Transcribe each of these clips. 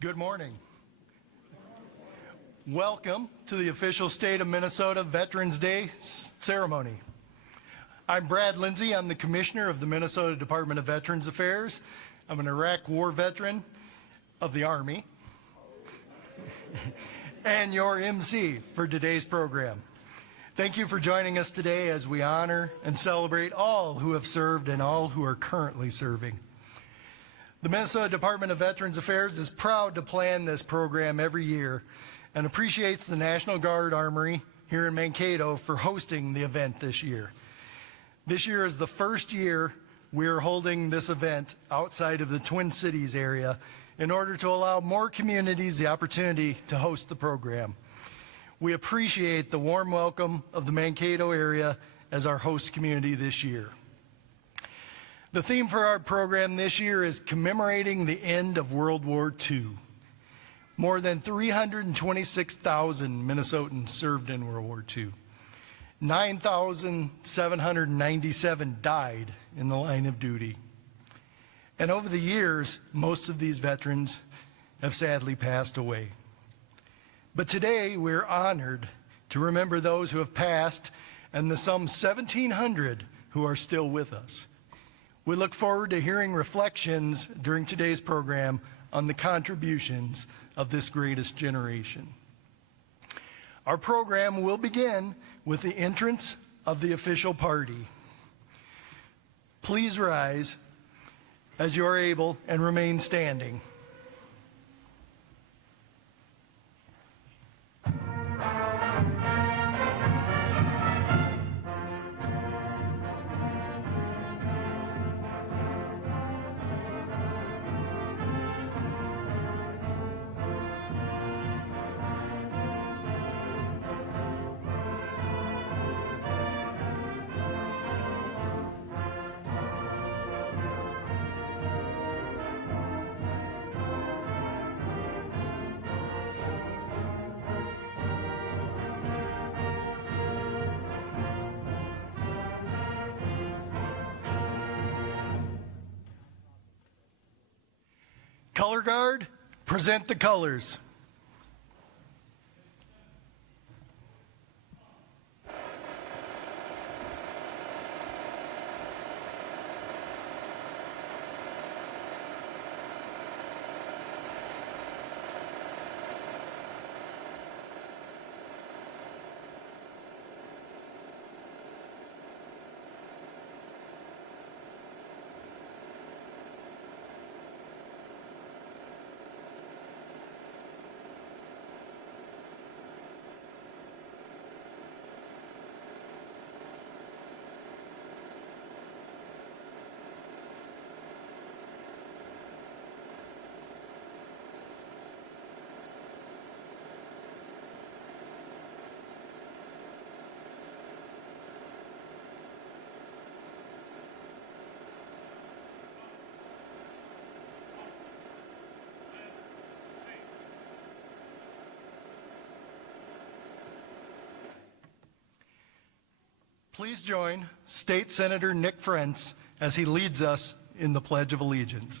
Good morning. Welcome to the official State of Minnesota Veterans Day ceremony. I'm Brad Lindsay. I'm the Commissioner of the Minnesota Department of Veterans Affairs. I'm an Iraq War veteran of the Army and your MC for today's program. Thank you for joining us today as we honor and celebrate all who have served and all who are currently serving. The Minnesota Department of Veterans Affairs is proud to plan this program every year and appreciates the National Guard Armory here in Mankato for hosting the event this year. This year is the first year we are holding this event outside of the Twin Cities area in order to allow more communities the opportunity to host the program. We appreciate the warm welcome of the Mankato area as our host community this year. The theme for our program this year is commemorating the end of World War II. More than 326,000 Minnesotans served in World War II. 9,797 died in the line of duty. And over the years, most of these veterans have sadly passed away. But today, we're honored to remember those who have passed and the some 1,700 who are still with us. We look forward to hearing reflections during today's program on the contributions of this greatest generation. Our program will begin with the entrance of the official party. Please rise as you are able and remain standing. Color Guard, present the colors. Please join State Senator Nick Frentz as he leads us in the Pledge of Allegiance.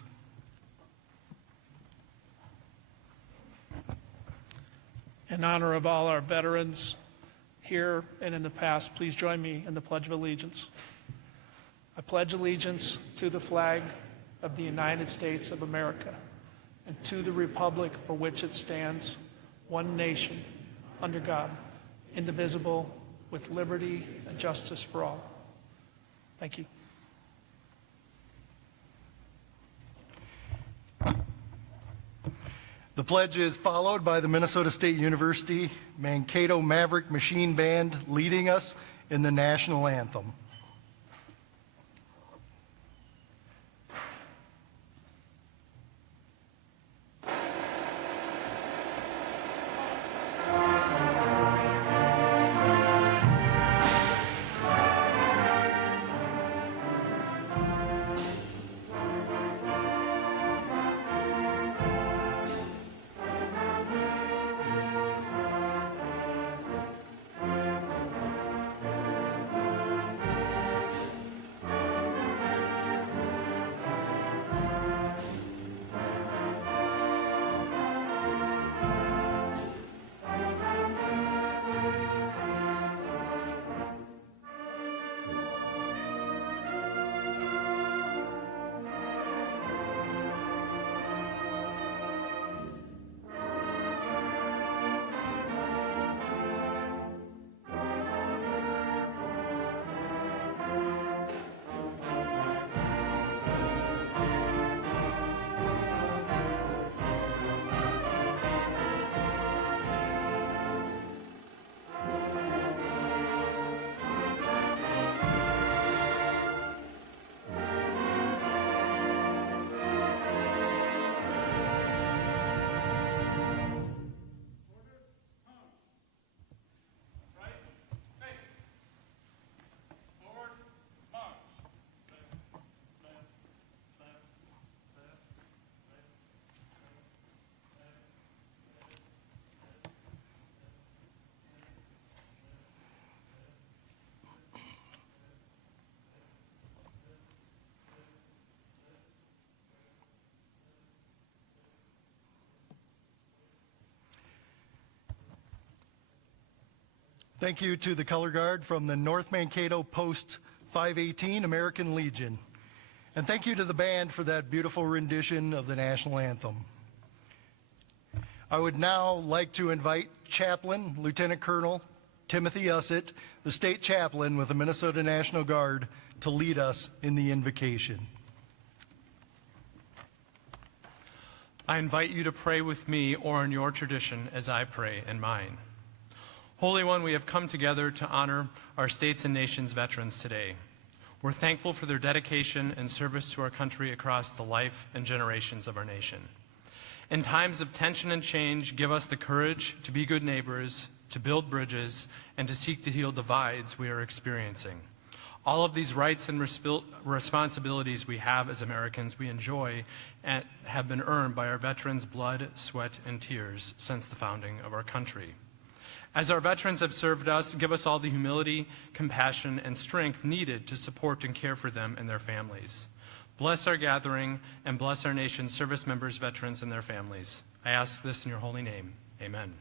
In honor of all our veterans here and in the past, please join me in the Pledge of Allegiance. I pledge allegiance to the flag of the United States of America and to the republic for which it stands, one nation, under God, indivisible, with liberty and justice for all. Thank you. The pledge is followed by the Minnesota State University Mankato Maverick Machine Band leading us in the national anthem. Thank you to the color guard from the North Mankato Post 518 American Legion. And thank you to the band for that beautiful rendition of the national anthem. I would now like to invite Chaplain Lieutenant Colonel Timothy Ussett, the state chaplain with the Minnesota National Guard, to lead us in the invocation. I invite you to pray with me or in your tradition as I pray in mine. Holy One, we have come together to honor our states and nations' veterans today. We're thankful for their dedication and service to our country across the life and generations of our nation. In times of tension and change, give us the courage to be good neighbors, to build bridges, and to seek to heal divides we are experiencing. All of these rights and responsibilities we have as Americans, we enjoy and have been earned by our veterans' blood, sweat, and tears since the founding of our country. As our veterans have served us, give us all the humility, compassion, and strength needed to support and care for them and their families. Bless our gathering and bless our nation's service members, veterans, and their families. I ask this in your holy name. Amen.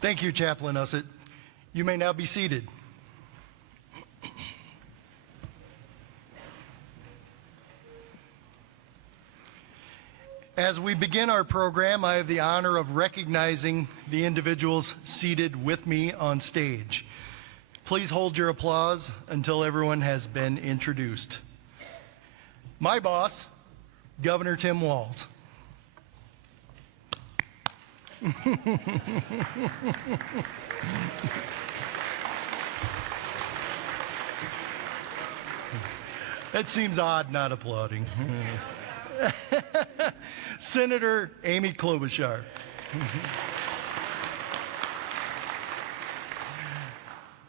Thank you, Chaplain Ussett. You may now be seated. As we begin our program, I have the honor of recognizing the individuals seated with me on stage. Please hold your applause until everyone has been introduced. My boss, Governor Tim Walz. It seems odd not applauding. Senator Amy Klobuchar.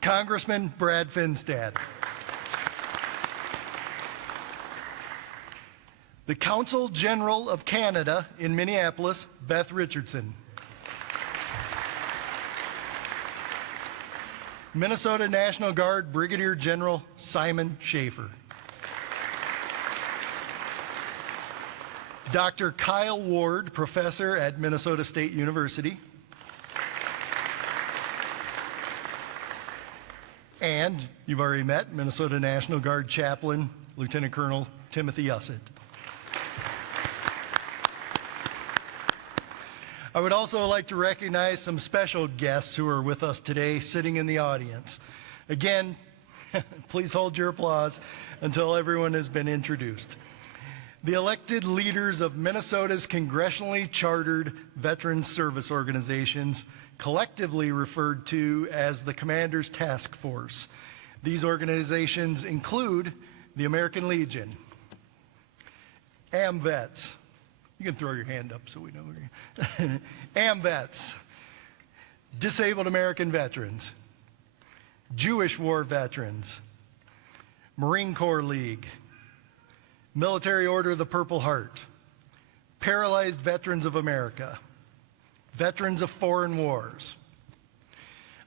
Congressman Brad Finstad. The Consul General of Canada in Minneapolis, Beth Richardson. Minnesota National Guard Brigadier General Simon Schaefer. Dr. Kyle Ward, professor at Minnesota State University. And you've already met Minnesota National Guard Chaplain Lieutenant Colonel Timothy Ussett. I would also like to recognize some special guests who are with us today sitting in the audience. Again, please hold your applause until everyone has been introduced. The elected leaders of Minnesota's congressionally chartered veteran service organizations, collectively referred to as the Commander's Task Force. These organizations include the American Legion, AMVETS. You can throw your hand up so we know where you're AMVETS, Disabled American Veterans, Jewish War Veterans, Marine Corps League, Military Order of the Purple Heart, Paralyzed Veterans of America, Veterans of Foreign Wars.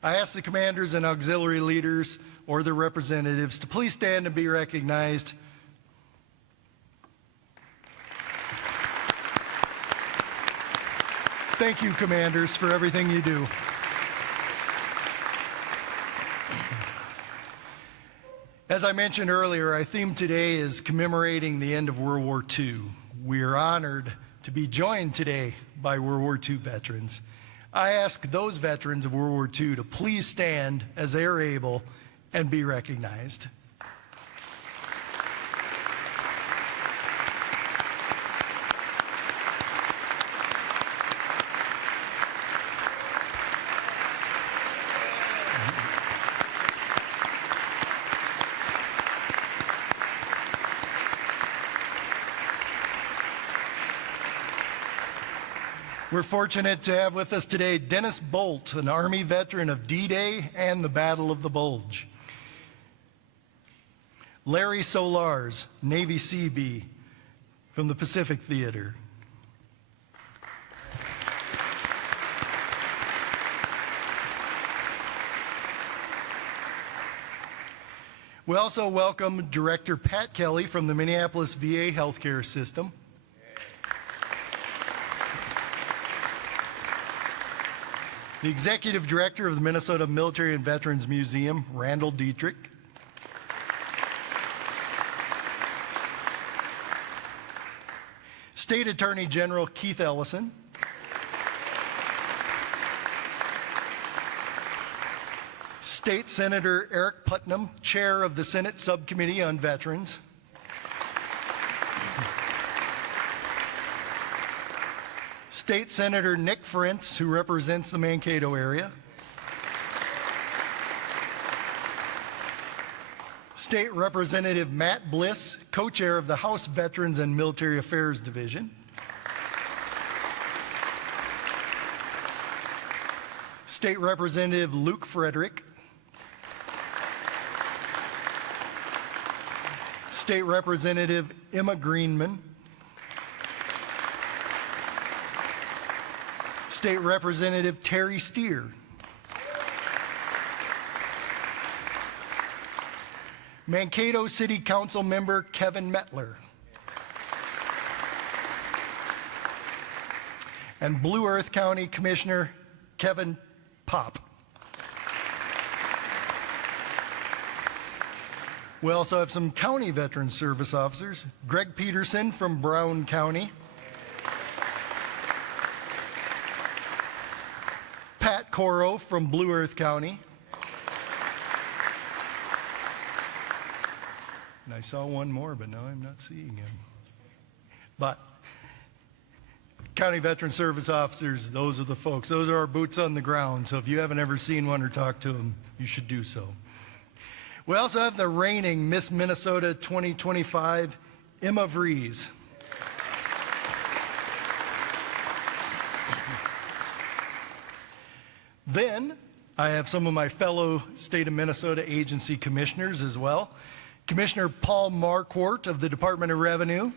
I ask the commanders and auxiliary leaders or their representatives to please stand and be recognized. Thank you, commanders, for everything you do. As I mentioned earlier, our theme today is commemorating the end of World War II. We are honored to be joined today by World War II veterans. I ask those veterans of World War II to please stand as they are able and be recognized. We're fortunate to have with us today Dennis Bolt, an Army veteran of D-Day and the Battle of the Bulge. Larry Solars, Navy Seabee from the Pacific Theater. We also welcome Director Pat Kelly from the Minneapolis VA Healthcare System. The Executive Director of the Minnesota Military and Veterans Museum, Randall Dietrich. State Attorney General Keith Ellison. State Senator Eric Putnam, Chair of the Senate Subcommittee on Veterans. State Senator Nick Frentz, who represents the Mankato area. State Representative Matt Bliss, co-chair of the House Veterans and Military Affairs Division. State Representative Luke Frederick. State Representative Emma Greenman. State Representative Terry Steer. Mankato City Council Member Kevin Mettler. And Blue Earth County Commissioner Kevin Popp. We also have some county veteran service officers. Greg Peterson from Brown County. Pat Coro from Blue Earth County. And I saw one more, but now I'm not seeing him. But county veteran service officers, those are the folks. Those are our boots on the ground. So if you haven't ever seen one or talked to them, you should do so. We also have the reigning Miss Minnesota 2025, Emma Vries. Then I have some of my fellow state of Minnesota agency commissioners as well. Commissioner Paul Marquardt of the Department of Revenue.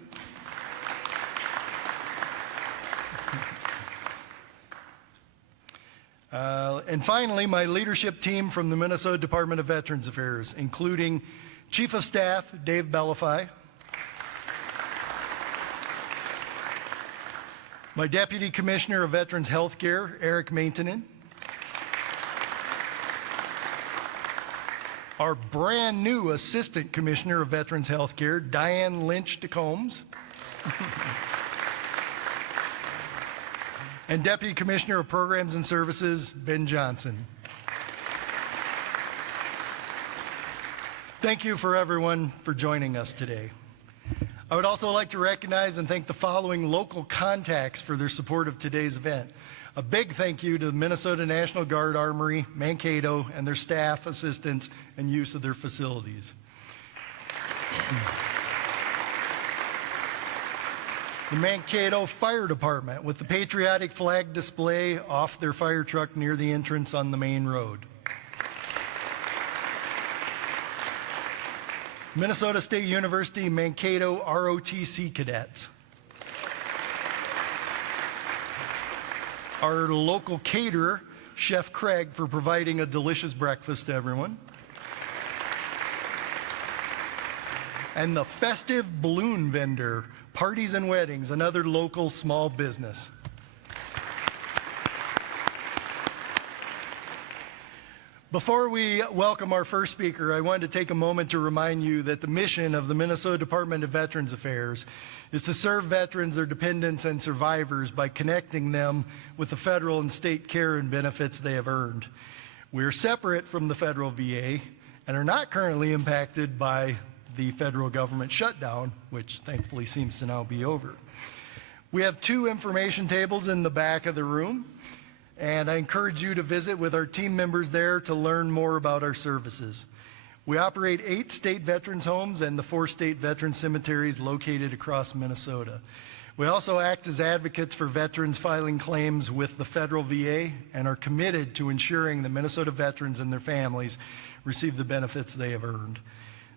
And finally, my leadership team from the Minnesota Department of Veterans Affairs, including Chief of Staff Dave Bellafy, my Deputy Commissioner of Veterans Healthcare, Eric Maintenon, our brand new Assistant Commissioner of Veterans Healthcare, Diane Lynch DeCombs, and Deputy Commissioner of Programs and Services, Ben Johnson. Thank you for everyone for joining us today. I would also like to recognize and thank the following local contacts for their support of today's event. A big thank you to the Minnesota National Guard Armory, Mankato, and their staff, assistants, and use of their facilities. The Mankato Fire Department with the patriotic flag display off their fire truck near the entrance on the main road. Minnesota State University Mankato ROTC cadets. Our local caterer, Chef Craig, for providing a delicious breakfast to everyone. And the festive balloon vendor, Parties and Weddings, another local small business. Before we welcome our first speaker, I wanted to take a moment to remind you that the mission of the Minnesota Department of Veterans Affairs is to serve veterans, their dependents, and survivors by connecting them with the federal and state care and benefits they have earned. We are separate from the federal VA and are not currently impacted by the federal government shutdown, which thankfully seems to now be over. We have 2 information tables in the back of the room, and I encourage you to visit with our team members there to learn more about our services. We operate 8 state veterans homes and the 4 state veteran cemeteries located across Minnesota. We also act as advocates for veterans filing claims with the federal VA and are committed to ensuring that Minnesota veterans and their families receive the benefits they have earned.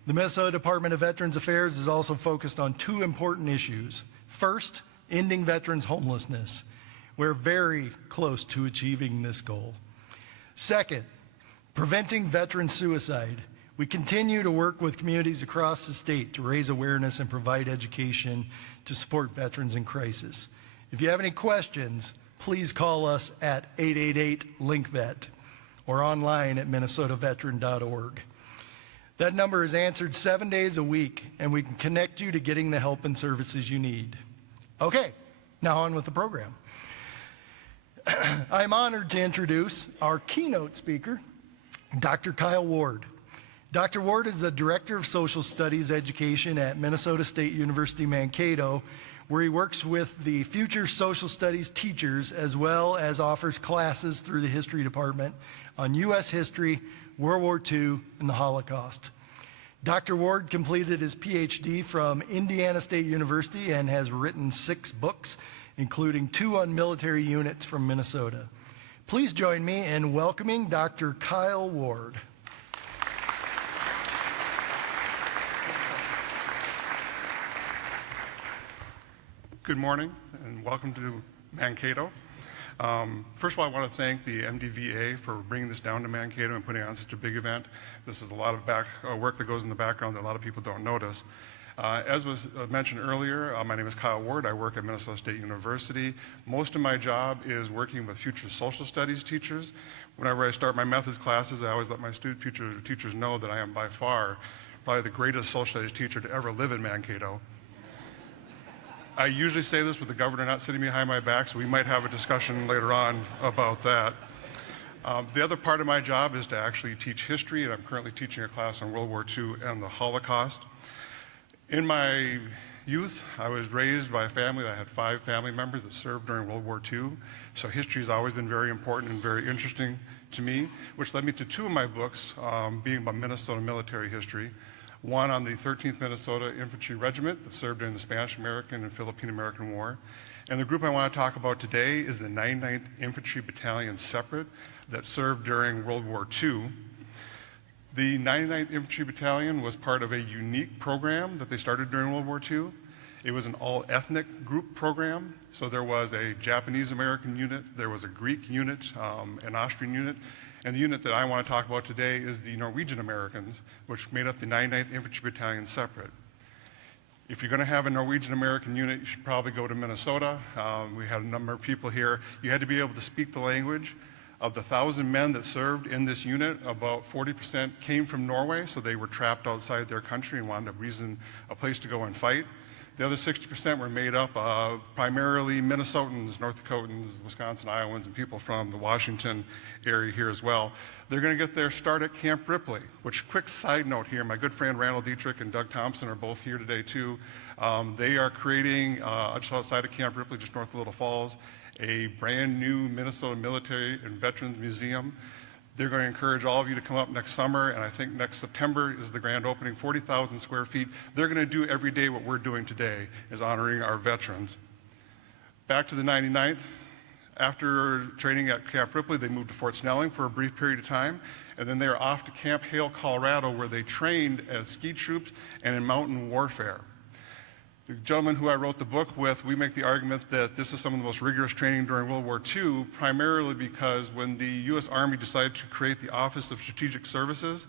The Minnesota Department of Veterans Affairs is also focused on 2 important issues. First, ending veterans' homelessness. We're very close to achieving this goal. Second, preventing veteran suicide. We continue to work with communities across the state to raise awareness and provide education to support veterans in crisis. If you have any questions, please call us at 888-LINK-VET or online at minnesotaveteran.org. That number is answered 7 days a week, and we can connect you to getting the help and services you need. Okay, now on with the program. I'm honored to introduce our keynote speaker, Dr. Kyle Ward. Dr. Ward is the Director of Social Studies Education at Minnesota State University Mankato, where he works with the future social studies teachers as well as offers classes through the history department on U.S. history, World War II, and the Holocaust. Dr. Ward completed his PhD from Indiana State University and has written 6 books, including 2 on military units from Minnesota. Please join me in welcoming Dr. Kyle Ward. Good morning and welcome to Mankato. First of all, I want to thank the MDVA for bringing this down to Mankato and putting on such a big event. This is a lot of work that goes in the background that a lot of people don't notice. As was mentioned earlier, my name is Kyle Ward. I work at Minnesota State University. Most of my job is working with future social studies teachers. Whenever I start my methods classes, I always let my future teachers know that I am by far probably the greatest social studies teacher to ever live in Mankato. I usually say this with the governor not sitting behind my back, so we might have a discussion later on about that. The other part of my job is to actually teach history, and I'm currently teaching a class on World War II and the Holocaust. In my youth, I was raised by a family that had 5 family members that served during World War II, so history has always been very important and very interesting to me, which led me to 2 of my books being about Minnesota military history. One on the 13th Minnesota Infantry Regiment that served during the Spanish-American and Philippine-American War. And the group I want to talk about today is the 99th Infantry Battalion Separate that served during World War II. The 99th Infantry Battalion was part of a unique program that they started during World War II. It was an all-ethnic group program, so there was a Japanese-American unit, there was a Greek unit, an Austrian unit, and the unit that I want to talk about today is the Norwegian Americans, which made up the 99th Infantry Battalion Separate. If you're going to have a Norwegian American unit, you should probably go to Minnesota. We had a number of people here. You had to be able to speak the language. Of the 1,000 men that served in this unit, about 40% came from Norway, so they were trapped outside their country and wanted a place to go and fight. The other 60% were made up of primarily Minnesotans, North Dakotans, Wisconsin, Iowans, and people from the Washington area here as well. They're going to get their start at Camp Ripley, which, quick side note here, my good friend Randall Dietrich and Doug Thompson are both here today too. They are creating, just outside of Camp Ripley, just north of Little Falls, a brand new Minnesota Military and Veterans Museum. They're going to encourage all of you to come up next summer, and I think next September is the grand opening, 40,000 square feet. They're going to do every day what we're doing today, is honoring our veterans. Back to the 99th. After training at Camp Ripley, they moved to Fort Snelling for a brief period of time, and then they were off to Camp Hale, Colorado, where they trained as ski troops and in mountain warfare. The gentleman who I wrote the book with, we make the argument that this is some of the most rigorous training during World War II, primarily because when the U.S. Army decided to create the Office of Strategic Services,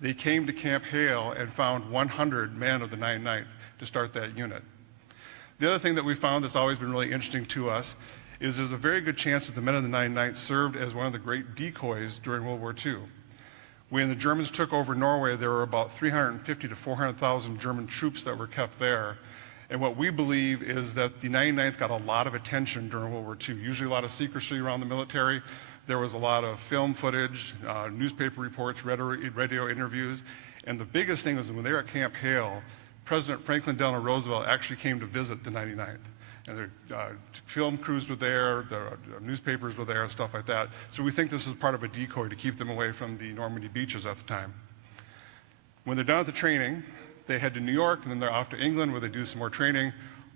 they came to Camp Hale and found 100 men of the 99th to start that unit. The other thing that we found that's always been really interesting to us is there's a very good chance that the men of the 99th served as one of the great decoys during World War II. When the Germans took over Norway, there were about 350 to 400,000 German troops that were kept there. And what we believe is that the 99th got a lot of attention during World War II, usually a lot of secrecy around the military. There was a lot of film footage, newspaper reports, radio interviews. And the biggest thing was when they were at Camp Hale, President Franklin Delano Roosevelt actually came to visit the 99th. And their film crews were there, the newspapers were there, and stuff like that. So we think this is part of a decoy to keep them away from the Normandy beaches at the time. When they're done with the training, they head to New York, and then they're off to England where they do some more training.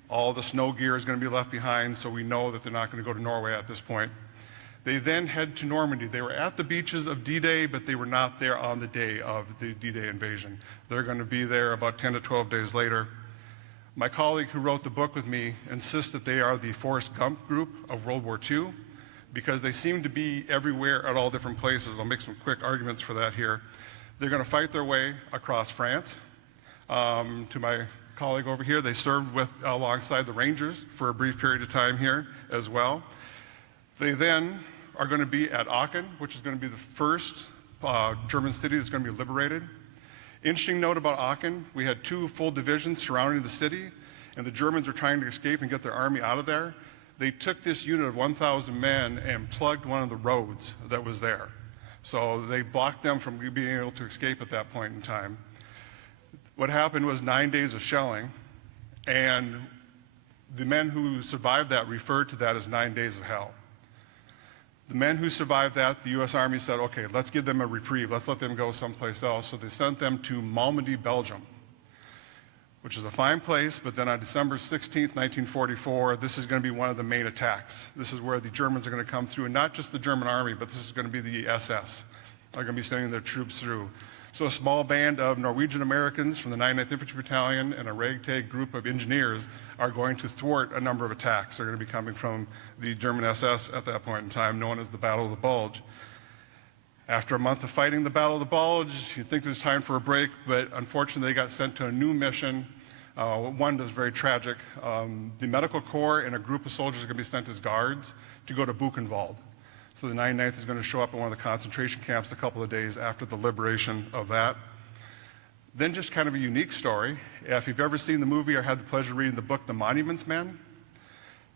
All the snow gear is going to be left behind, so we know that they're not going to go to Norway at this point. They then head to Normandy. They were at the beaches of D-Day, but they were not there on the day of the D-Day invasion. They're going to be there about 10 to 12 days later. My colleague who wrote the book with me insists that they are the Forrest Gump group of World War II because they seem to be everywhere at all different places. I'll make some quick arguments for that here. They're going to fight their way across France. To my colleague over here, they served alongside the Rangers for a brief period of time here as well. They then are going to be at Aachen, which is going to be the first German city that's going to be liberated. Interesting note about Aachen, we had 2 full divisions surrounding the city, and the Germans were trying to escape and get their army out of there. They took this unit of 1,000 men and plugged one of the roads that was there. So they blocked them from being able to escape at that point in time. What happened was 9 days of shelling, and the men who survived that referred to that as 9 days of hell. The men who survived that, the U.S. Army said, okay, let's give them a reprieve. Let's let them go someplace else. So they sent them to Malmedy, Belgium, which is a fine place. But then on December 16th, 1944, this is going to be one of the main attacks. This is where the Germans are going to come through, and not just the German Army, but this is going to be the SS. They're going to be sending their troops through. So a small band of Norwegian Americans from the 99th Infantry Battalion and a ragtag group of engineers are going to thwart a number of attacks. They're going to be coming from the German SS at that point in time, known as the Battle of the Bulge. After a month of fighting the Battle of the Bulge, you'd think it was time for a break, but unfortunately they got sent to a new mission. One that's very tragic. The Medical Corps and a group of soldiers are going to be sent as guards to go to Buchenwald. So the 99th is going to show up at one of the concentration camps a couple of days after the liberation of that. Then just kind of a unique story. If you've ever seen the movie or had the pleasure of reading the book, The Monuments Men,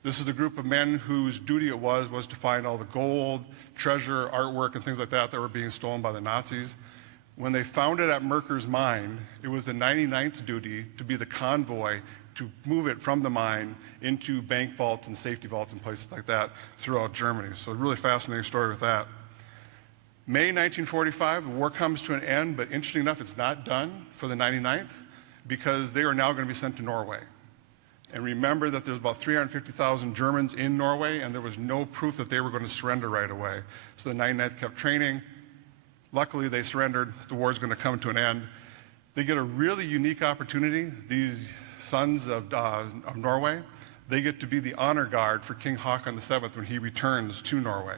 this is a group of men whose duty it was to find all the gold, treasure, artwork, and things like that were being stolen by the Nazis. When they found it at Merker's mine, it was the 99th's duty to be the convoy to move it from the mine into bank vaults and safety vaults and places like that throughout Germany. So a really fascinating story with that. May 1945, the war comes to an end, but interesting enough, it's not done for the 99th because they are now going to be sent to Norway. And remember that there's about 350,000 Germans in Norway, and there was no proof that they were going to surrender right away. So the 99th kept training. Luckily, they surrendered. The war is going to come to an end. They get a really unique opportunity. These sons of Norway, they get to be the honor guard for King Haakon VII when he returns to Norway.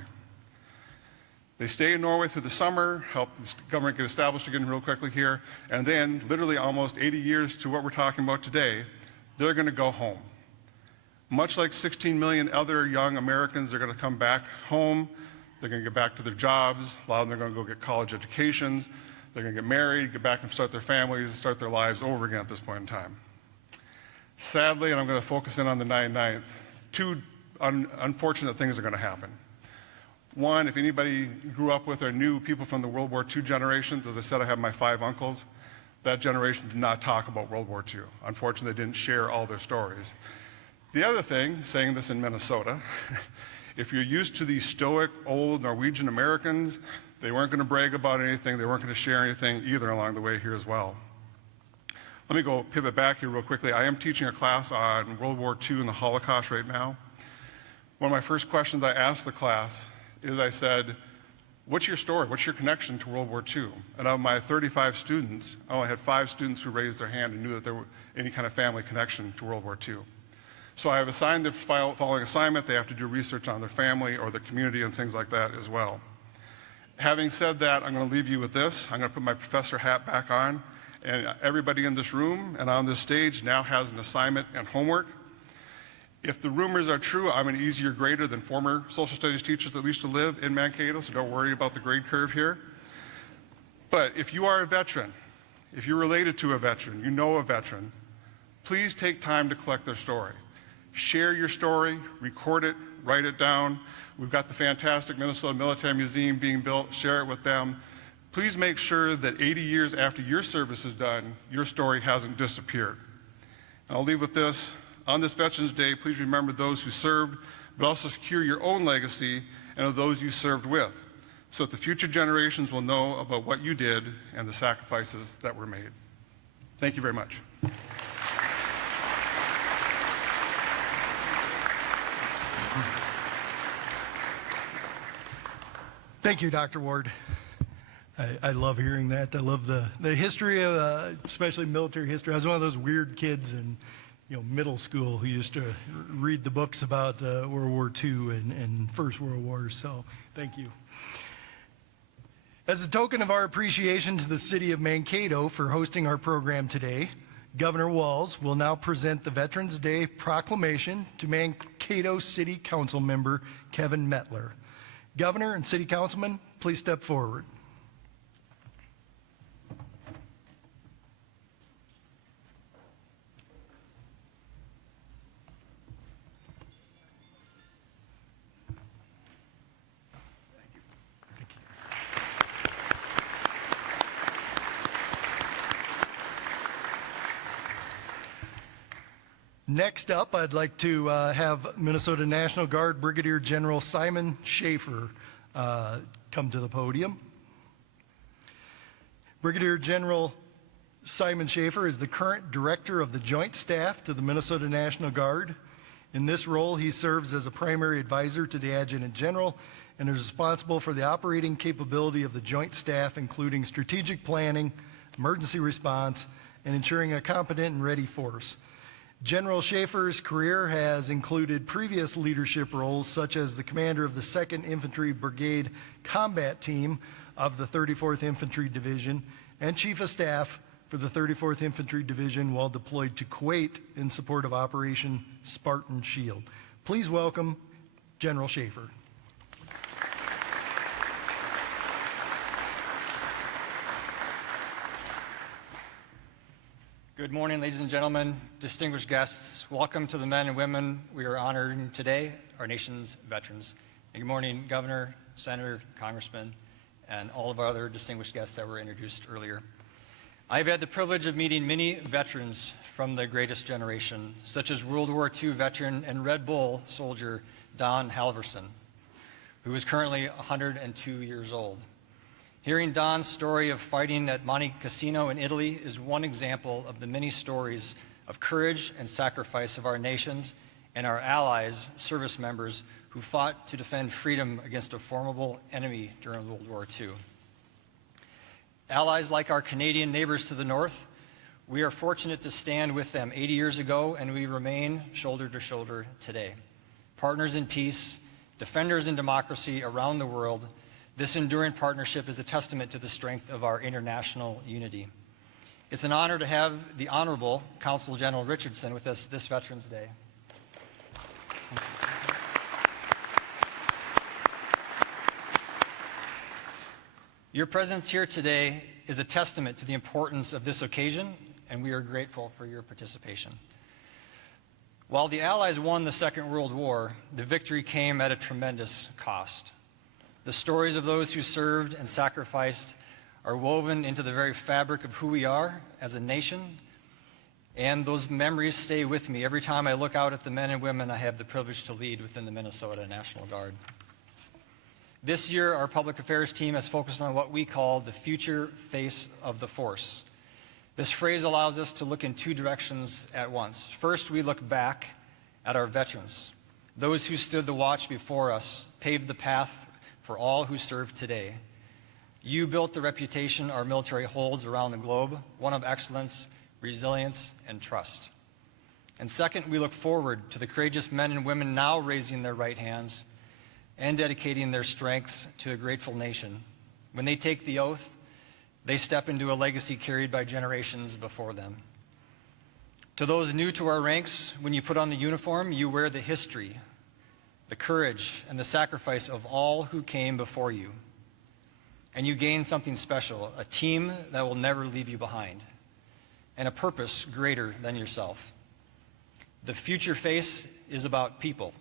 They stay in Norway through the summer, help the government get established again real quickly here, and then literally almost 80 years to what we're talking about today, they're going to go home. Much like 16 million other young Americans, they're going to come back home. They're going to get back to their jobs. A lot of them are going to go get college educations. They're going to get married, get back and start their families, start their lives over again at this point in time. Sadly, and I'm going to focus in on the 99th, 2 unfortunate things are going to happen. One, if anybody grew up with or knew people from the World War II generations, as I said, I have my 5 uncles, that generation did not talk about World War II. Unfortunately, they didn't share all their stories. The other thing, saying this in Minnesota, if you're used to these stoic, old Norwegian Americans, they weren't going to brag about anything, they weren't going to share anything either along the way here as well. Let me go pivot back here real quickly. I am teaching a class on World War II and the Holocaust right now. One of my first questions I asked the class is I said, what's your story? What's your connection to World War II? And of my 35 students, I only had 5 students who raised their hand and knew that there were any kind of family connection to World War II. So I have assigned the following assignment. They have to do research on their family or their community and things like that as well. Having said that, I'm going to leave you with this. I'm going to put my professor hat back on. And everybody in this room and on this stage now has an assignment and homework. If the rumors are true, I'm an easier grader than former social studies teachers that used to live in Mankato, so don't worry about the grade curve here. But if you are a veteran, if you're related to a veteran, you know a veteran, please take time to collect their story. Share your story, record it, write it down. We've got the fantastic Minnesota Military Museum being built. Share it with them. Please make sure that 80 years after your service is done, your story hasn't disappeared. And I'll leave with this. On this Veterans Day, please remember those who served, but also secure your own legacy and of those you served with, so that the future generations will know about what you did and the sacrifices that were made. Thank you very much. Thank you, Dr. Ward. I love hearing that. I love the history of, especially military history. I was one of those weird kids in middle school who used to read the books about World War II and First World War, so thank you. As a token of our appreciation to the city of Mankato for hosting our program today, Governor Walz will now present the Veterans Day proclamation to Mankato City Council member Kevin Mettler. Governor and City Councilman, please step forward. Next up, I'd like to have Minnesota National Guard Brigadier General Simon Schaefer come to the podium. Brigadier General Simon Schaefer is the current director of the Joint Staff to the Minnesota National Guard. In this role, he serves as a primary advisor to the Adjutant General and is responsible for the operating capability of the Joint Staff, including strategic planning, emergency response, and ensuring a competent and ready force. General Schaefer's career has included previous leadership roles such as the commander of the 2nd Infantry Brigade Combat Team of the 34th Infantry Division and Chief of Staff for the 34th Infantry Division while deployed to Kuwait in support of Operation Spartan Shield. Please welcome General Schaefer. Good morning, ladies and gentlemen, distinguished guests. Welcome to the men and women we are honoring today, our nation's veterans. And good morning, Governor, Senator, Congressman, and all of our other distinguished guests that were introduced earlier. I've had the privilege of meeting many veterans from the greatest generation, such as World War II veteran and Red Bull soldier Don Halverson, who is currently 102 years old. Hearing Don's story of fighting at Monte Cassino in Italy is one example of the many stories of courage and sacrifice of our nations and our allies, service members, who fought to defend freedom against a formidable enemy during World War II. Allies like our Canadian neighbors to the north, we are fortunate to stand with them 80 years ago, and we remain shoulder to shoulder today. Partners in peace, defenders in democracy around the world, this enduring partnership is a testament to the strength of our international unity. It's an honor to have the Honorable Consul General Richardson with us this Veterans Day. Your presence here today is a testament to the importance of this occasion, and we are grateful for your participation. While the Allies won the Second World War, the victory came at a tremendous cost. The stories of those who served and sacrificed are woven into the very fabric of who we are as a nation, and those memories stay with me every time I look out at the men and women I have the privilege to lead within the Minnesota National Guard. This year, our public affairs team has focused on what we call the future face of the force. This phrase allows us to look in two directions at once. First, we look back at our veterans, those who stood the watch before us, paved the path for all who serve today. You built the reputation our military holds around the globe, one of excellence, resilience, and trust. And second, we look forward to the courageous men and women now raising their right hands and dedicating their strengths to a grateful nation. When they take the oath, they step into a legacy carried by generations before them. To those new to our ranks, when you put on the uniform, you wear the history, the courage, and the sacrifice of all who came before you. And you gain something special, a team that will never leave you behind, and a purpose greater than yourself. The future face is about people.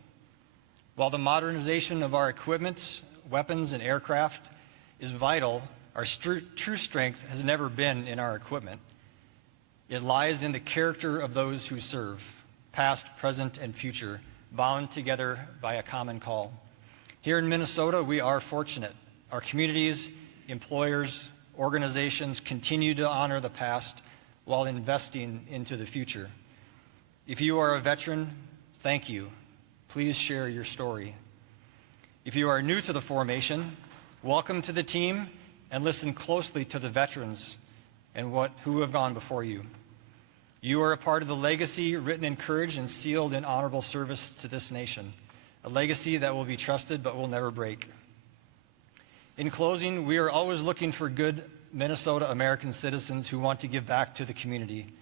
While the modernization of our equipment, weapons, and aircraft is vital, our true strength has never been in our equipment. It lies in the character of those who serve, past, present, and future, bound together by a common call. Here in Minnesota, we are fortunate. Our communities, employers, organizations continue to honor the past while investing into the future. If you are a veteran, thank you. Please share your story. If you are new to the formation, welcome to the team and listen closely to the veterans and who have gone before you. You are a part of the legacy written in courage and sealed in honorable service to this nation, a legacy that will be trusted but will never break. In closing, we are always looking for good Minnesota American citizens who want to give back to the community.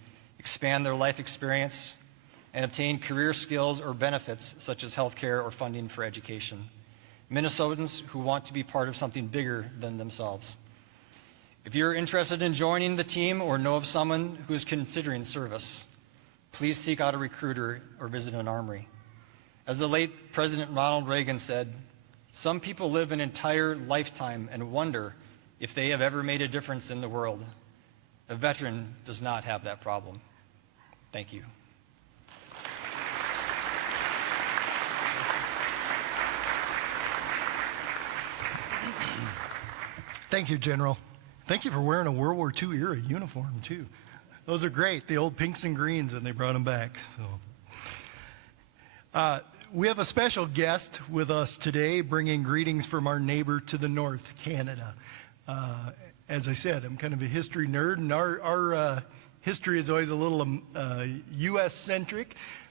expand their life experience, and obtain career skills or benefits such as health care or funding for education. Minnesotans who want to be part of something bigger than themselves. If you're interested in joining the team or know of someone who is considering service, please seek out a recruiter or visit an armory. As the late President Ronald Reagan said, some people live an entire lifetime and wonder if they have ever made a difference in the world. A veteran does not have that problem. Thank you. Thank you, General. Thank you for wearing a World War II era uniform, too. Those are great, the old pinks and greens, and they brought them back. So, we have a special guest with us today, bringing greetings from our neighbor to the north, Canada. As I said, I'm kind of a history nerd, and our history is always a little U.S.-centric.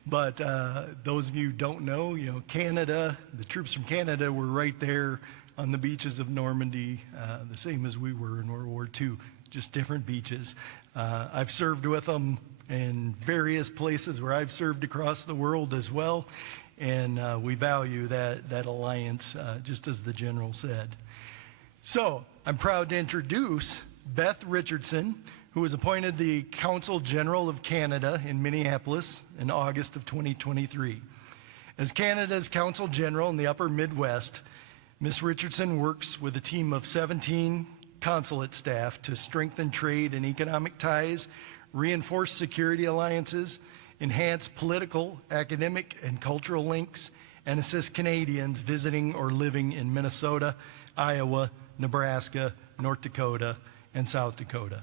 But those of you who don't know, Canada, the troops from Canada were right there on the beaches of Normandy, the same as we were in World War II, just different beaches. I've served with them in various places where I've served across the world as well, and we value that alliance, just as the General said. So, I'm proud to introduce Beth Richardson, who was appointed the Consul General of Canada in Minneapolis in August of 2023. As Canada's Consul General in the Upper Midwest, Ms. Richardson works with a team of 17 consulate staff to strengthen trade and economic ties, reinforce security alliances, enhance political, academic, and cultural links, and assist Canadians visiting or living in Minnesota, Iowa, Nebraska, North Dakota, and South Dakota.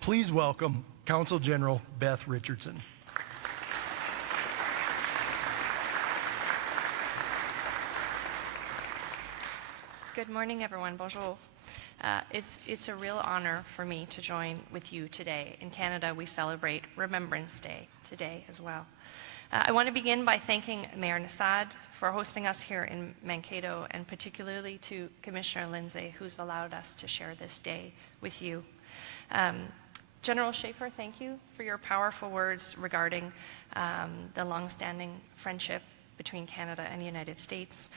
Please welcome Consul General Beth Richardson. Good morning, everyone. Bonjour. It's a real honor for me to join with you today. In Canada, we celebrate Remembrance Day today as well. I want to begin by thanking Mayor Nassad for hosting us here in Mankato, and particularly to Commissioner Lindsay, who's allowed us to share this day with you. General Schaefer, thank you for your powerful words regarding the longstanding friendship between Canada and the United States.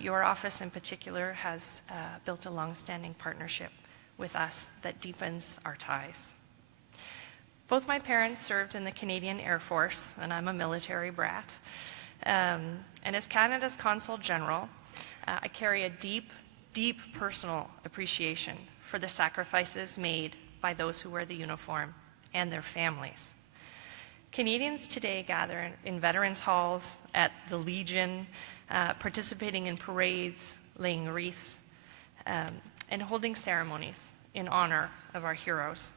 Your office in particular has built a longstanding partnership with us that deepens our ties. Both my parents served in the Canadian Air Force, and I'm a military brat. And as Canada's Consul General, I carry a deep, deep personal appreciation for the sacrifices made by those who wear the uniform and their families. Canadians today gather in veterans halls, at the Legion, participating in parades, laying wreaths, and holding ceremonies in honor of our heroes.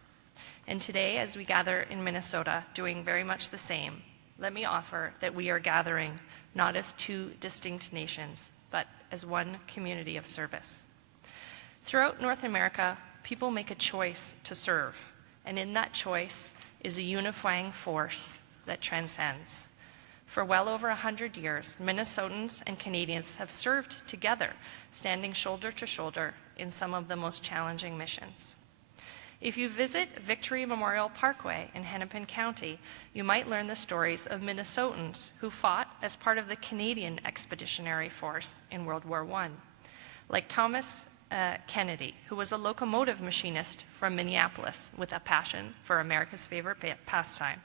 And today, as we gather in Minnesota, doing very much the same, let me offer that we are gathering not as two distinct nations, but as one community of service. Throughout North America, people make a choice to serve, and in that choice is a unifying force that transcends. For well over 100 years, Minnesotans and Canadians have served together, standing shoulder to shoulder in some of the most challenging missions. If you visit Victory Memorial Parkway in Hennepin County, you might learn the stories of Minnesotans who fought as part of the Canadian Expeditionary Force in World War I, like Thomas Kennedy, who was a locomotive machinist from Minneapolis with a passion for America's favorite pastime.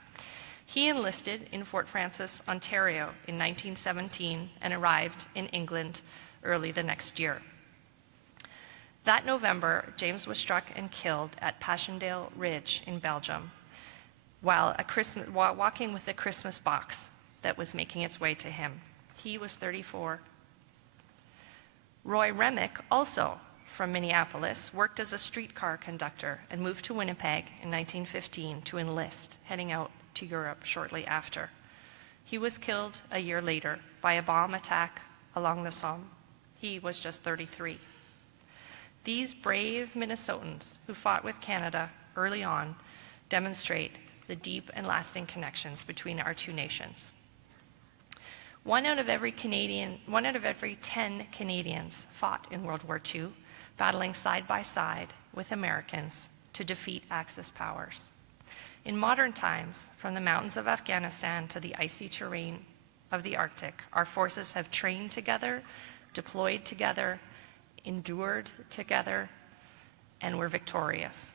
He enlisted in Fort Frances, Ontario in 1917 and arrived in England early the next year. That November, James was struck and killed at Passchendaele Ridge in Belgium while walking with a Christmas box that was making its way to him. He was 34. Roy Remick, also from Minneapolis, worked as a streetcar conductor and moved to Winnipeg in 1915 to enlist, heading out to Europe shortly after. He was killed a year later by a bomb attack along the Somme. He was just 33. These brave Minnesotans who fought with Canada early on demonstrate the deep and lasting connections between our two nations. One out of every 10 Canadians fought in World War II, battling side by side with Americans to defeat Axis powers. In modern times, from the mountains of Afghanistan to the icy terrain of the Arctic, our forces have trained together, deployed together, endured together, and were victorious.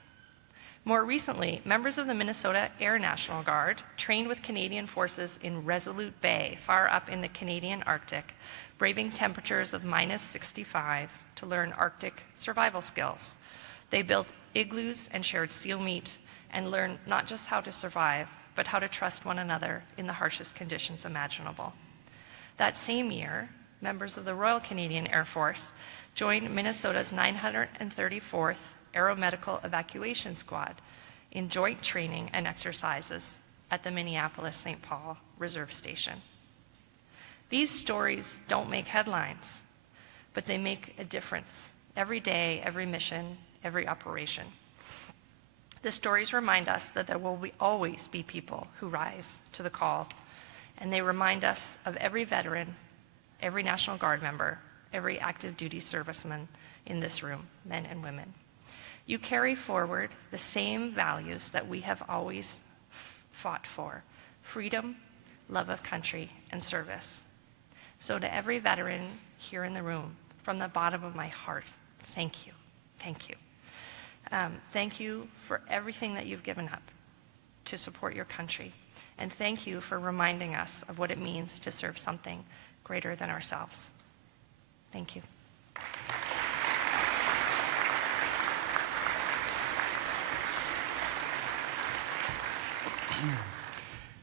More recently, members of the Minnesota Air National Guard trained with Canadian forces in Resolute Bay, far up in the Canadian Arctic, braving temperatures of -65 to learn Arctic survival skills. They built igloos and shared seal meat and learned not just how to survive, but how to trust one another in the harshest conditions imaginable. That same year, members of the Royal Canadian Air Force joined Minnesota's 934th Aeromedical Evacuation Squad in joint training and exercises at the Minneapolis-St. Paul Reserve Station. These stories don't make headlines, but they make a difference every day, every mission, every operation. The stories remind us that there will always be people who rise to the call, and they remind us of every veteran, every National Guard member, every active duty serviceman in this room, men and women. You carry forward the same values that we have always fought for: freedom, love of country, and service. So to every veteran here in the room, from the bottom of my heart, thank you. Thank you. Thank you for everything that you've given up to support your country. And thank you for reminding us of what it means to serve something greater than ourselves. Thank you.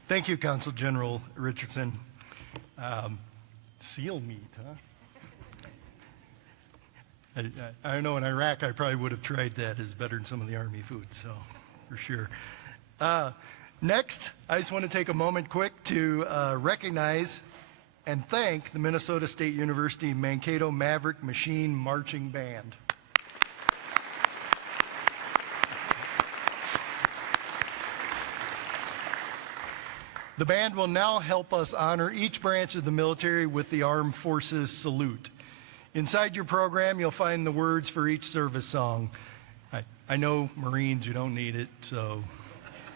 Thank you, Consul General Richardson. Seal meat, huh? I know in Iraq I probably would have tried that. It's better than some of the Army food, so for sure. Next, I just want to take a moment quick to recognize and thank the Minnesota State University Mankato Maverick Machine Marching Band. The band will now help us honor each branch of the military with the Armed Forces Salute. Inside your program, you'll find the words for each service song. I know Marines, you don't need it, so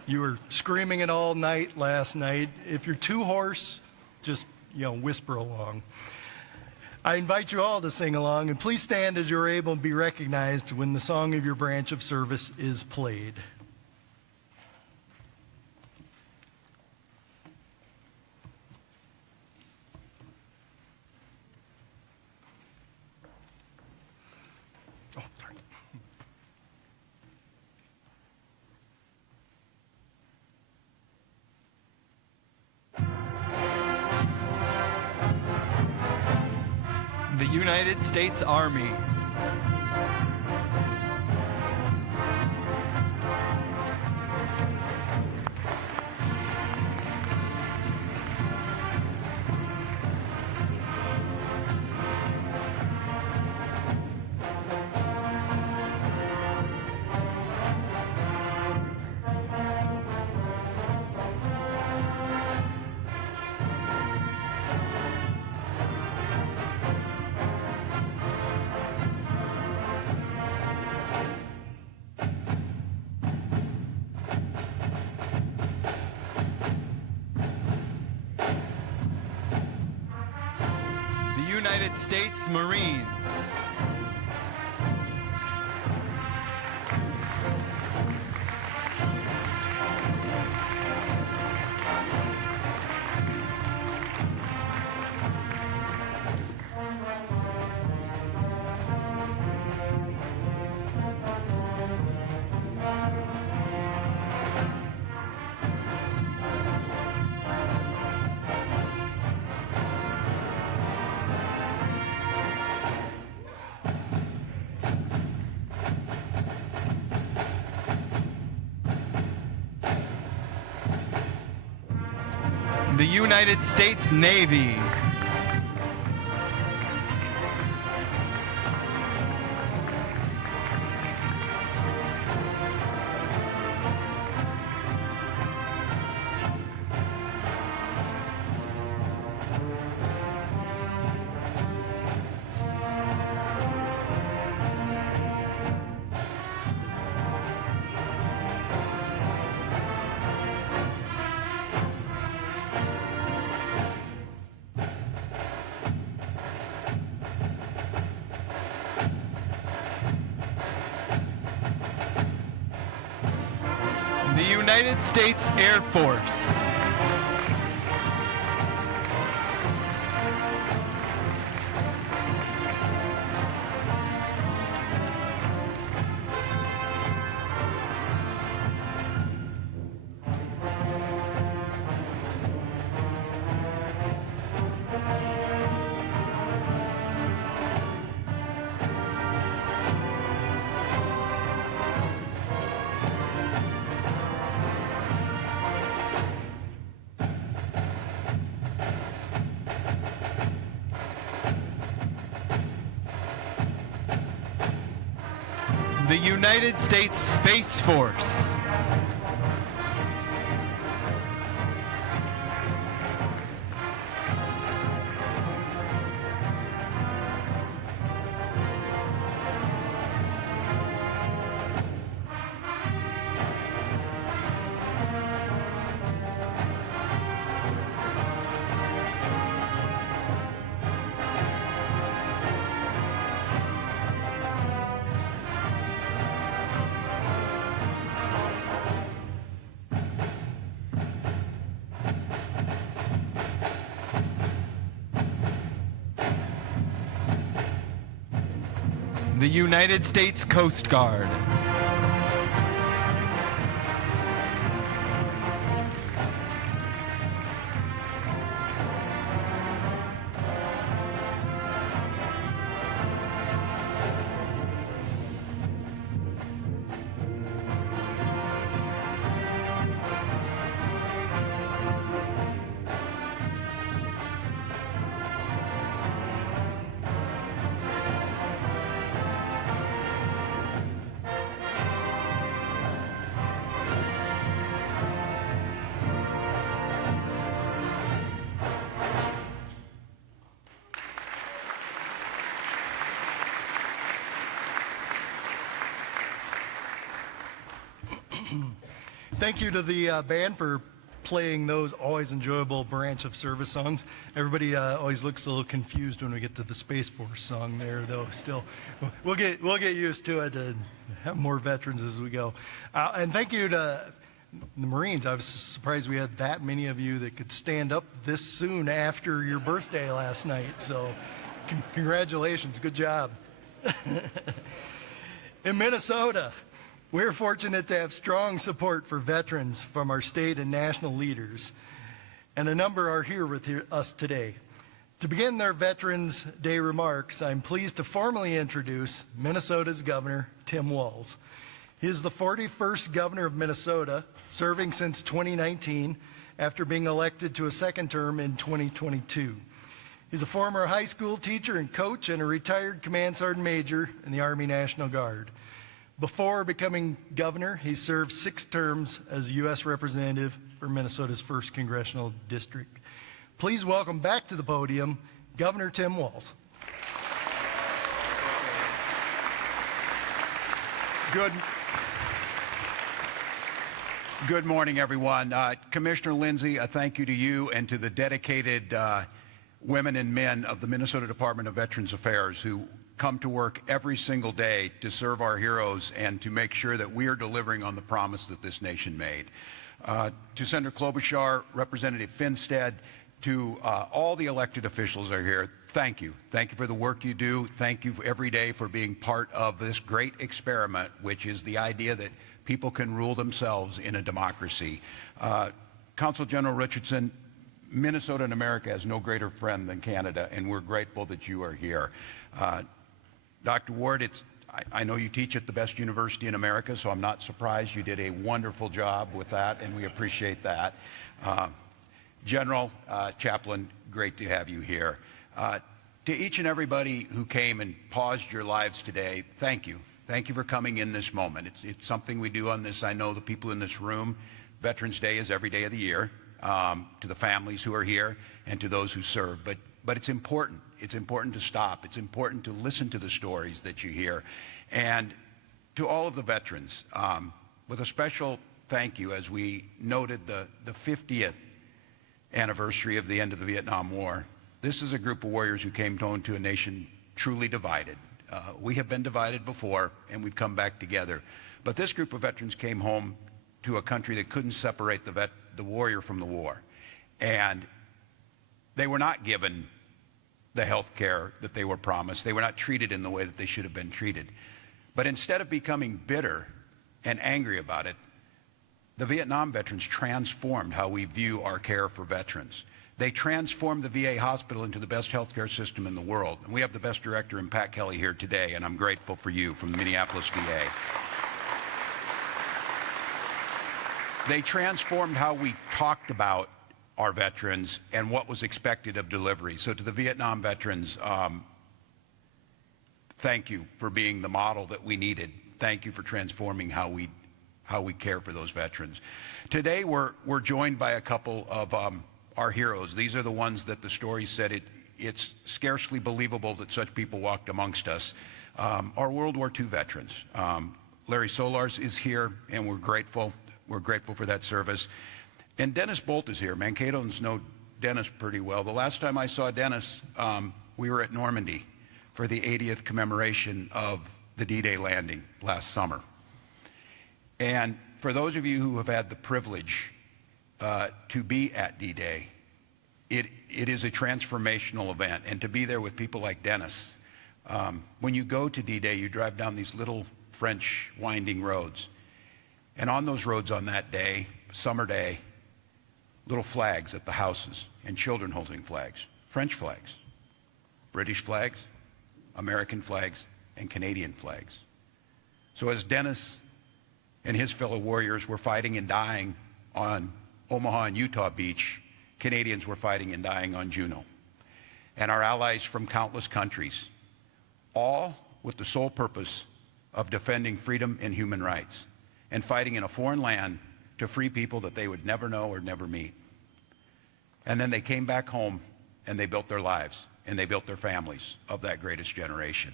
you were screaming it all night last night. If you're too hoarse, just whisper along. I invite you all to sing along, and please stand as you're able to be recognized when the song of your branch of service is played. The United States Army. United States Marines. The United States Navy. the United States Air Force, the United States Space Force, the United States Coast Guard, Thank you to the band for playing those always enjoyable branch of service songs. Everybody always looks a little confused when we get to the Space Force song there, though. Still, we'll get used to it and have more veterans as we go. And thank you to the Marines. I was surprised we had that many of you that could stand up this soon after your birthday last night. So, congratulations, good job. In Minnesota, we're fortunate to have strong support for veterans from our state and national leaders, and a number are here with us today. To begin their Veterans Day remarks, I'm pleased to formally introduce Minnesota's Governor, Tim Walz. He is the 41st governor of Minnesota, serving since 2019 after being elected to a second term in 2022. He's a former high school teacher and coach and a retired Command Sergeant Major in the Army National Guard. Before becoming governor, he served 6 terms as a U.S. representative for Minnesota's 1st Congressional District. Please welcome back to the podium, Governor Tim Walz. Good morning, everyone. Commissioner Lindsay, a thank you to you and to the dedicated women and men of the Minnesota Department of Veterans Affairs who come to work every single day to serve our heroes and to make sure that we are delivering on the promise that this nation made. To Senator Klobuchar, Representative Finstead, to all the elected officials that are here, thank you. Thank you for the work you do. Thank you every day for being part of this great experiment, which is the idea that people can rule themselves in a democracy. Consul General Richardson, Minnesota and America has no greater friend than Canada, and we're grateful that you are here. Dr. Ward, I know you teach at the best university in America, so I'm not surprised. You did a wonderful job with that, and we appreciate that. General, Chaplain, great to have you here. To each and everybody who came and paused your lives today, thank you. Thank you for coming in this moment. It's something we do on this. I know the people in this room, Veterans Day is every day of the year, to the families who are here and to those who serve. But it's important. It's important to stop. It's important to listen to the stories that you hear. And to all of the veterans, with a special thank you, as we noted the 50th anniversary of the end of the Vietnam War. This is a group of warriors who came home to a nation truly divided. We have been divided before, and we've come back together. But this group of veterans came home to a country that couldn't separate the warrior from the war. And they were not given the health care that they were promised. They were not treated in the way that they should have been treated. But instead of becoming bitter and angry about it, the Vietnam veterans transformed how we view our care for veterans. They transformed the VA hospital into the best healthcare system in the world. And we have the best director in Pat Kelly here today, and I'm grateful for you from the Minneapolis VA. They transformed how we talked about our veterans and what was expected of delivery. So to the Vietnam veterans, thank you for being the model that we needed. Thank you for transforming how we care for those veterans. Today we're joined by a couple of our heroes. These are the ones that the story said it's scarcely believable that such people walked amongst us. Our World War II veterans. Larry Solars is here, and we're grateful. We're grateful for that service. And Dennis Bolt is here. Mankatons know Dennis pretty well. The last time I saw Dennis, we were at Normandy for the 80th commemoration of the D-Day landing last summer. And for those of you who have had the privilege to be at D-Day, it is a transformational event. And to be there with people like Dennis, when you go to D-Day, you drive down these little French winding roads. And on those roads on that day, summer day, little flags at the houses and children holding flags, French flags, British flags, American flags, and Canadian flags. So as Dennis and his fellow warriors were fighting and dying on Omaha and Utah Beach, Canadians were fighting and dying on Juneau. And our allies from countless countries, all with the sole purpose of defending freedom and human rights and fighting in a foreign land to free people that they would never know or never meet. And then they came back home and they built their lives and they built their families of that greatest generation.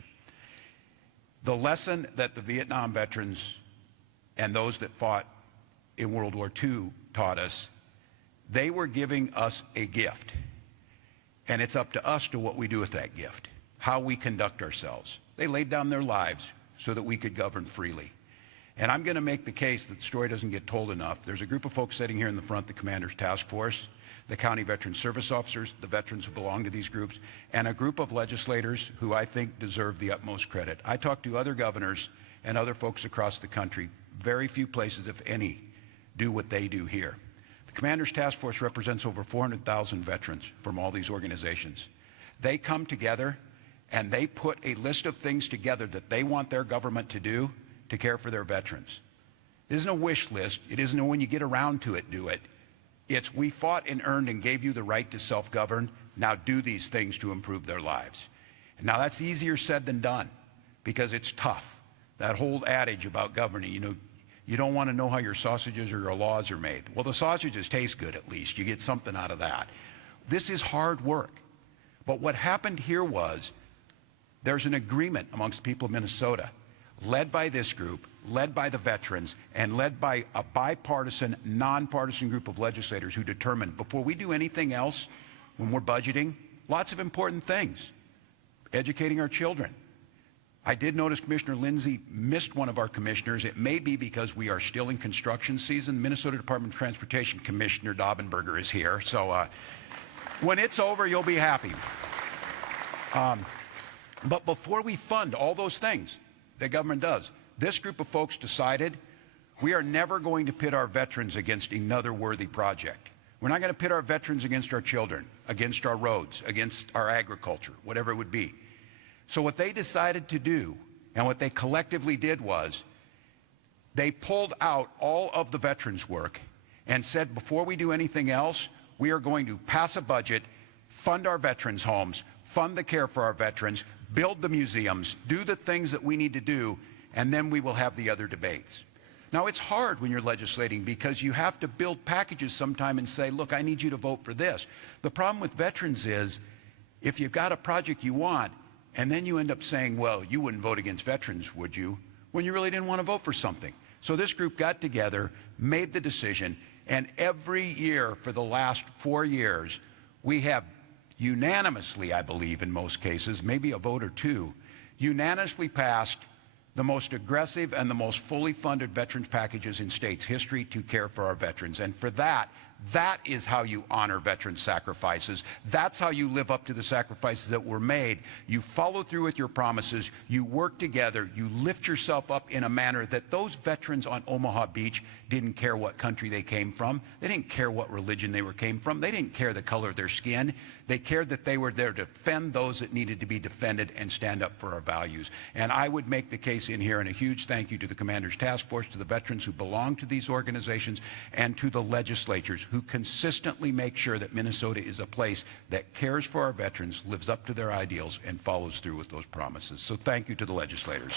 The lesson that the Vietnam veterans and those that fought in World War II taught us, they were giving us a gift. And it's up to us to what we do with that gift, how we conduct ourselves. They laid down their lives so that we could govern freely. And I'm going to make the case that the story doesn't get told enough. There's a group of folks sitting here in the front, the Commander's Task Force, the County Veteran Service Officers, the veterans who belong to these groups, and a group of legislators who I think deserve the utmost credit. I talked to other governors and other folks across the country. Very few places, if any, do what they do here. The Commander's Task Force represents over 400,000 veterans from all these organizations. They come together and they put a list of things together that they want their government to do to care for their veterans. It isn't a wish list. It isn't a when you get around to it, do it. It's we fought and earned and gave you the right to self-govern. Now do these things to improve their lives. And now that's easier said than done because it's tough. That whole adage about governing, you don't want to know how your sausages or your laws are made. Well, the sausages taste good at least. You get something out of that. This is hard work. But what happened here was there's an agreement amongst the people of Minnesota, led by this group, led by the veterans, and led by a bipartisan, nonpartisan group of legislators who determined before we do anything else, when we're budgeting, lots of important things. Educating our children. I did notice Commissioner Lindsay missed one of our commissioners. It may be because we are still in construction season. Minnesota Department of Transportation Commissioner Daubenberger is here. So when it's over, you'll be happy. But before we fund all those things that government does, this group of folks decided we are never going to pit our veterans against another worthy project. We're not going to pit our veterans against our children, against our roads, against our agriculture, whatever it would be. So what they decided to do, and what they collectively did was, they pulled out all of the veterans' work and said, before we do anything else, we are going to pass a budget, fund our veterans' homes, fund the care for our veterans, build the museums, do the things that we need to do, and then we will have the other debates. Now, it's hard when you're legislating because you have to build packages sometime and say, look, I need you to vote for this. The problem with veterans is if you've got a project you want, and then you end up saying, well, you wouldn't vote against veterans, would you? When you really didn't want to vote for something. So this group got together, made the decision, and every year for the last 4 years, we have unanimously, I believe in most cases, maybe a vote or two, unanimously passed the most aggressive and the most fully funded veterans packages in state's history to care for our veterans. And for that is how you honor veterans' sacrifices. That's how you live up to the sacrifices that were made. You follow through with your promises. You work together. You lift yourself up in a manner that those veterans on Omaha Beach didn't care what country they came from. They didn't care what religion they came from. They didn't care the color of their skin. They cared that they were there to defend those that needed to be defended and stand up for our values. And I would make the case in here, and a huge thank you to the Commander's Task Force, to the veterans who belong to these organizations, and to the legislatures who consistently make sure that Minnesota is a place that cares for our veterans, lives up to their ideals, and follows through with those promises. So thank you to the legislators.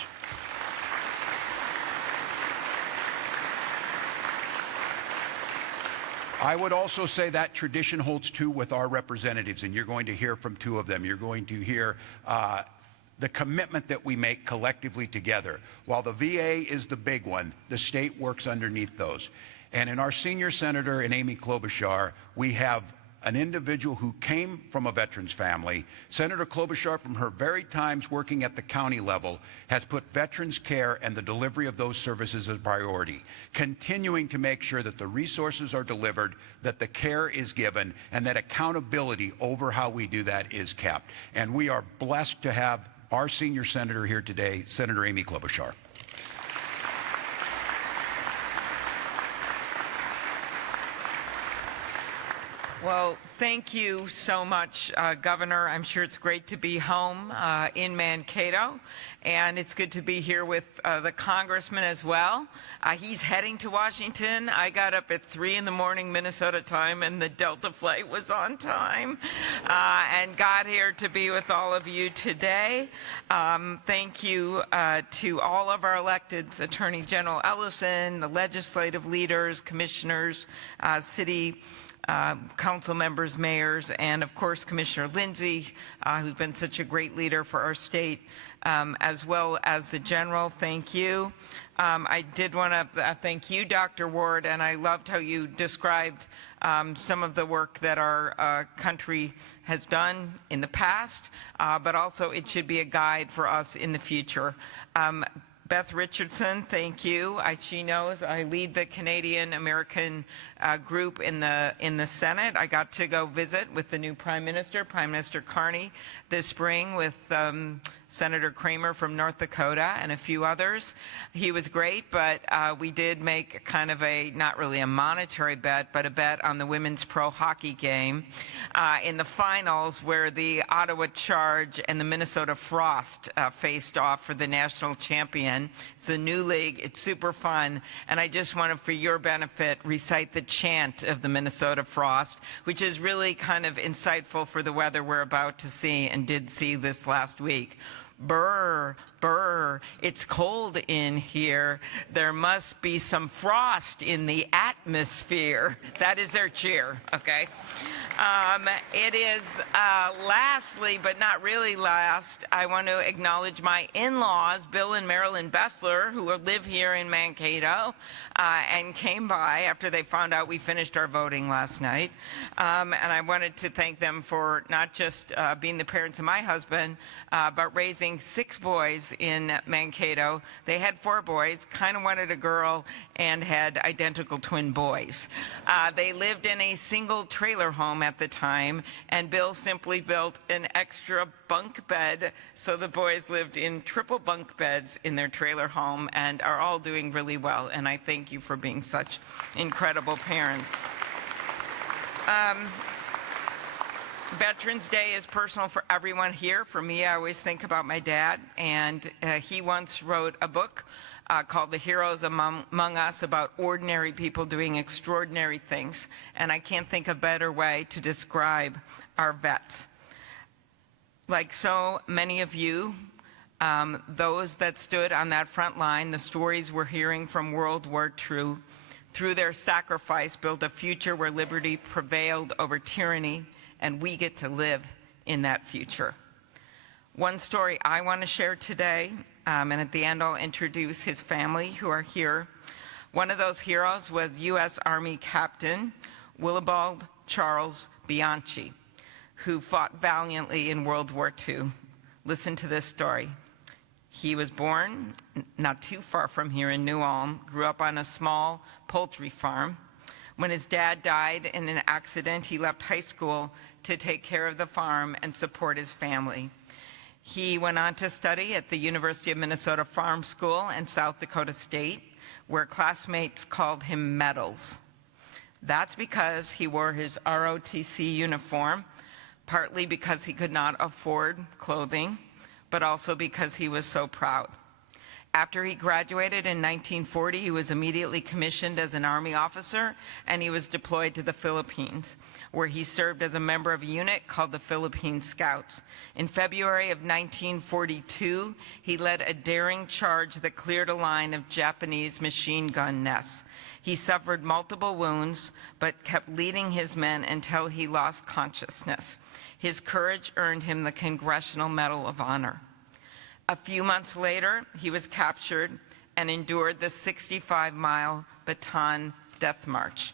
I would also say that tradition holds true with our representatives, and you're going to hear from two of them. You're going to hear the commitment that we make collectively together. While the VA is the big one, the state works underneath those. And in our senior senator, in Amy Klobuchar, we have an individual who came from a veterans family. Senator Klobuchar, from her very times working at the county level, has put veterans care and the delivery of those services as a priority, continuing to make sure that the resources are delivered, that the care is given, and that accountability over how we do that is kept. And we are blessed to have our senior senator here today, Senator Amy Klobuchar. Well, thank you so much, Governor. I'm sure it's great to be home in Mankato, and it's good to be here with the Congressman as well. He's heading to Washington. I got up at 3 in the morning Minnesota time, and the Delta flight was on time, and got here to be with all of you today. Thank you to all of our electeds, Attorney General Ellison, the legislative leaders, commissioners, city council members, mayors, and of course Commissioner Lindsay, who's been such a great leader for our state, as well as the General. Thank you. I did want to thank you, Dr. Ward, and I loved how you described some of the work that our country has done in the past, but also it should be a guide for us in the future. Beth Richardson, thank you. She knows I lead the Canadian-American group in the Senate. I got to go visit with the new Prime Minister, Prime Minister Carney, this spring with Senator Kramer from North Dakota and a few others. He was great, but we did make kind of a, not really a monetary bet, but a bet on the women's pro hockey game in the finals, where the Ottawa Charge and the Minnesota Frost faced off for the national champion. It's a new league. It's super fun. And I just want to, for your benefit, recite the chant of the Minnesota Frost, which is really kind of insightful for the weather we're about to see and did see this last week. Brr, brr, it's cold in here. There must be some frost in the atmosphere. That is their cheer, okay? It is, lastly, but not really last, I want to acknowledge my in-laws, Bill and Marilyn Bessler, who live here in Mankato, and came by after they found out we finished our voting last night. And I wanted to thank them for not just being the parents of my husband, but raising 6 boys in Mankato. They had 4 boys, kind of wanted a girl, and had identical twin boys. They lived in a single trailer home at the time, and Bill simply built an extra bunk bed, so the boys lived in triple bunk beds in their trailer home and are all doing really well, and I thank you for being such incredible parents. Veterans Day is personal for everyone here. For me, I always think about my dad, and he once wrote a book called The Heroes Among Us, about ordinary people doing extraordinary things, and I can't think of a better way to describe our vets. Like so many of you, those that stood on that front line, the stories we're hearing from World War II, through their sacrifice, built a future where liberty prevailed over tyranny, and we get to live in that future. One story I want to share today, and at the end I'll introduce his family who are here. One of those heroes was U.S. Army Captain Willibald Charles Bianchi, who fought valiantly in World War II. Listen to this story. He was born not too far from here in New Ulm, grew up on a small poultry farm. When his dad died in an accident, he left high school to take care of the farm and support his family. He went on to study at the University of Minnesota Farm School and South Dakota State, where classmates called him Medals. That's because he wore his ROTC uniform, partly because he could not afford clothing, but also because he was so proud. After he graduated in 1940, he was immediately commissioned as an Army officer, and he was deployed to the Philippines, where he served as a member of a unit called the Philippine Scouts. In February of 1942, he led a daring charge that cleared a line of Japanese machine gun nests. He suffered multiple wounds, but kept leading his men until he lost consciousness. His courage earned him the Congressional Medal of Honor. A few months later, he was captured and endured the 65-mile Bataan Death March.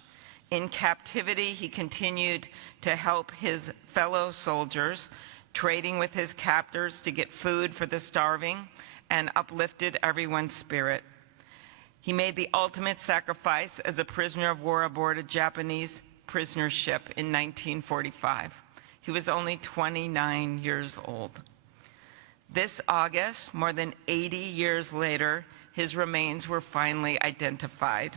In captivity, he continued to help his fellow soldiers, trading with his captors to get food for the starving, and uplifted everyone's spirit. He made the ultimate sacrifice as a prisoner of war aboard a Japanese prisoner ship in 1945. He was only 29 years old. This August, more than 80 years later, his remains were finally identified.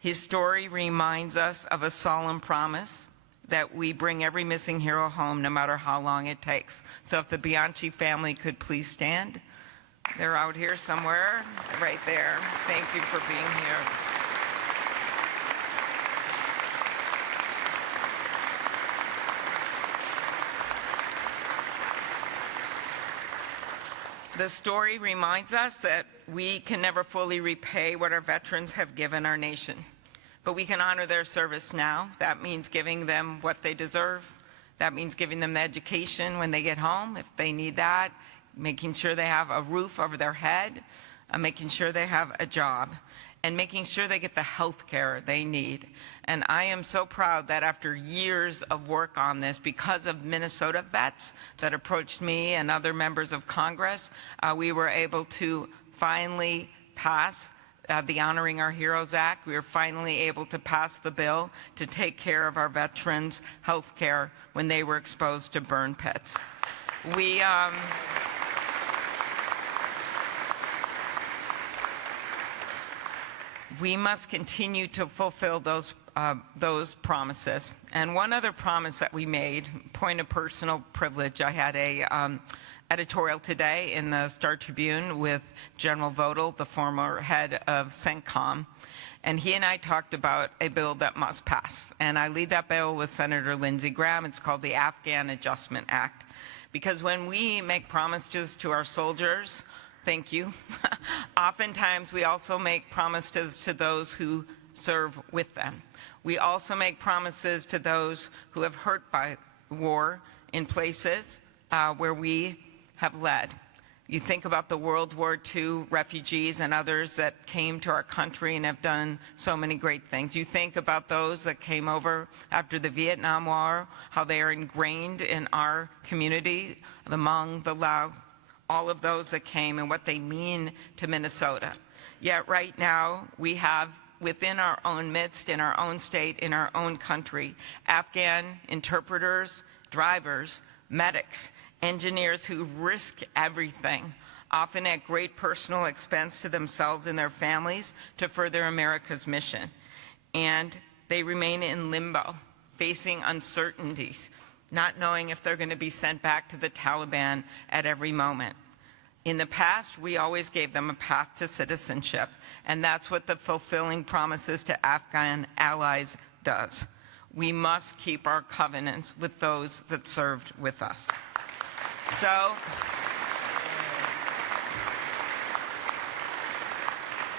His story reminds us of a solemn promise that we bring every missing hero home, no matter how long it takes. So if the Bianchi family could please stand. They're out here somewhere, right there. Thank you for being here. The story reminds us that we can never fully repay what our veterans have given our nation, but we can honor their service now. That means giving them what they deserve. That means giving them the education when they get home, if they need that, making sure they have a roof over their head, making sure they have a job, and making sure they get the health care they need. And I am so proud that after years of work on this, because of Minnesota vets that approached me and other members of Congress, we were able to finally pass the Honoring Our Heroes Act. We were finally able to pass the bill to take care of our veterans' health care when they were exposed to burn pits. We must continue to fulfill those promises. And one other promise that we made, point of personal privilege, I had a editorial today in the Star Tribune with General Vodal, the former head of CENTCOM, and he and I talked about a bill that must pass. And I lead that bill with Senator Lindsey Graham. It's called the Afghan Adjustment Act. Because when we make promises to our soldiers, thank you, oftentimes we also make promises to those who serve with them. We also make promises to those who have hurt by war in places where we have led. You think about the World War II refugees and others that came to our country and have done so many great things. You think about those that came over after the Vietnam War, how they are ingrained in our community, the Hmong, the Lao, all of those that came and what they mean to Minnesota. Yet right now we have within our own midst, in our own state, in our own country, Afghan interpreters, drivers, medics, engineers who risk everything, often at great personal expense to themselves and their families, to further America's mission. And they remain in limbo, facing uncertainties, not knowing if they're going to be sent back to the Taliban at every moment. In the past, we always gave them a path to citizenship, and that's what the fulfilling promises to Afghan allies does. We must keep our covenants with those that served with us. So,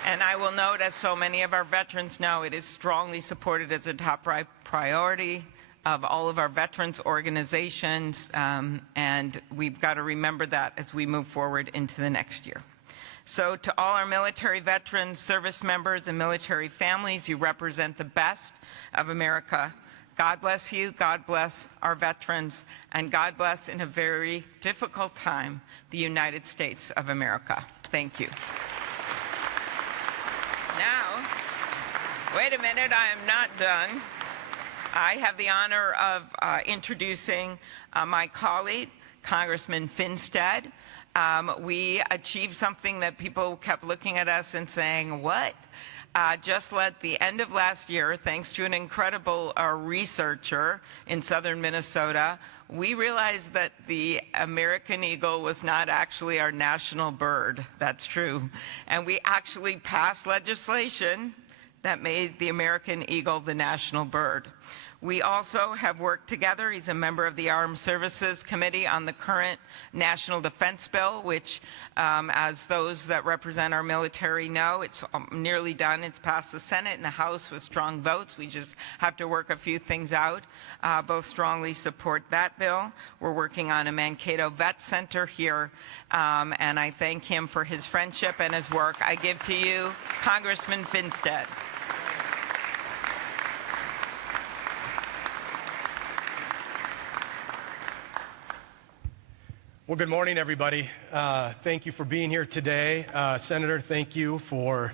and I will note, as so many of our veterans know, it is strongly supported as a top priority of all of our veterans organizations, and we've got to remember that as we move forward into the next year. So to all our military veterans, service members, and military families, you represent the best of America. God bless you, God bless our veterans, and God bless, in a very difficult time, the United States of America. Thank you. Now, wait a minute, I am not done. I have the honor of introducing my colleague, Congressman Finstead. We achieved something that people kept looking at us and saying, what? Just at the end of last year, thanks to an incredible researcher in southern Minnesota, we realized that the American eagle was not actually our national bird. That's true. And we actually passed legislation that made the American eagle the national bird. We also have worked together. He's a member of the Armed Services Committee on the current National Defense Bill, which, as those that represent our military know, it's nearly done. It's passed the Senate and the House with strong votes. We just have to work a few things out. Both strongly support that bill. We're working on a Mankato Vet Center here, and I thank him for his friendship and his work. I give to you Congressman Finstead. Well, good morning, everybody. Thank you for being here today. Senator, thank you for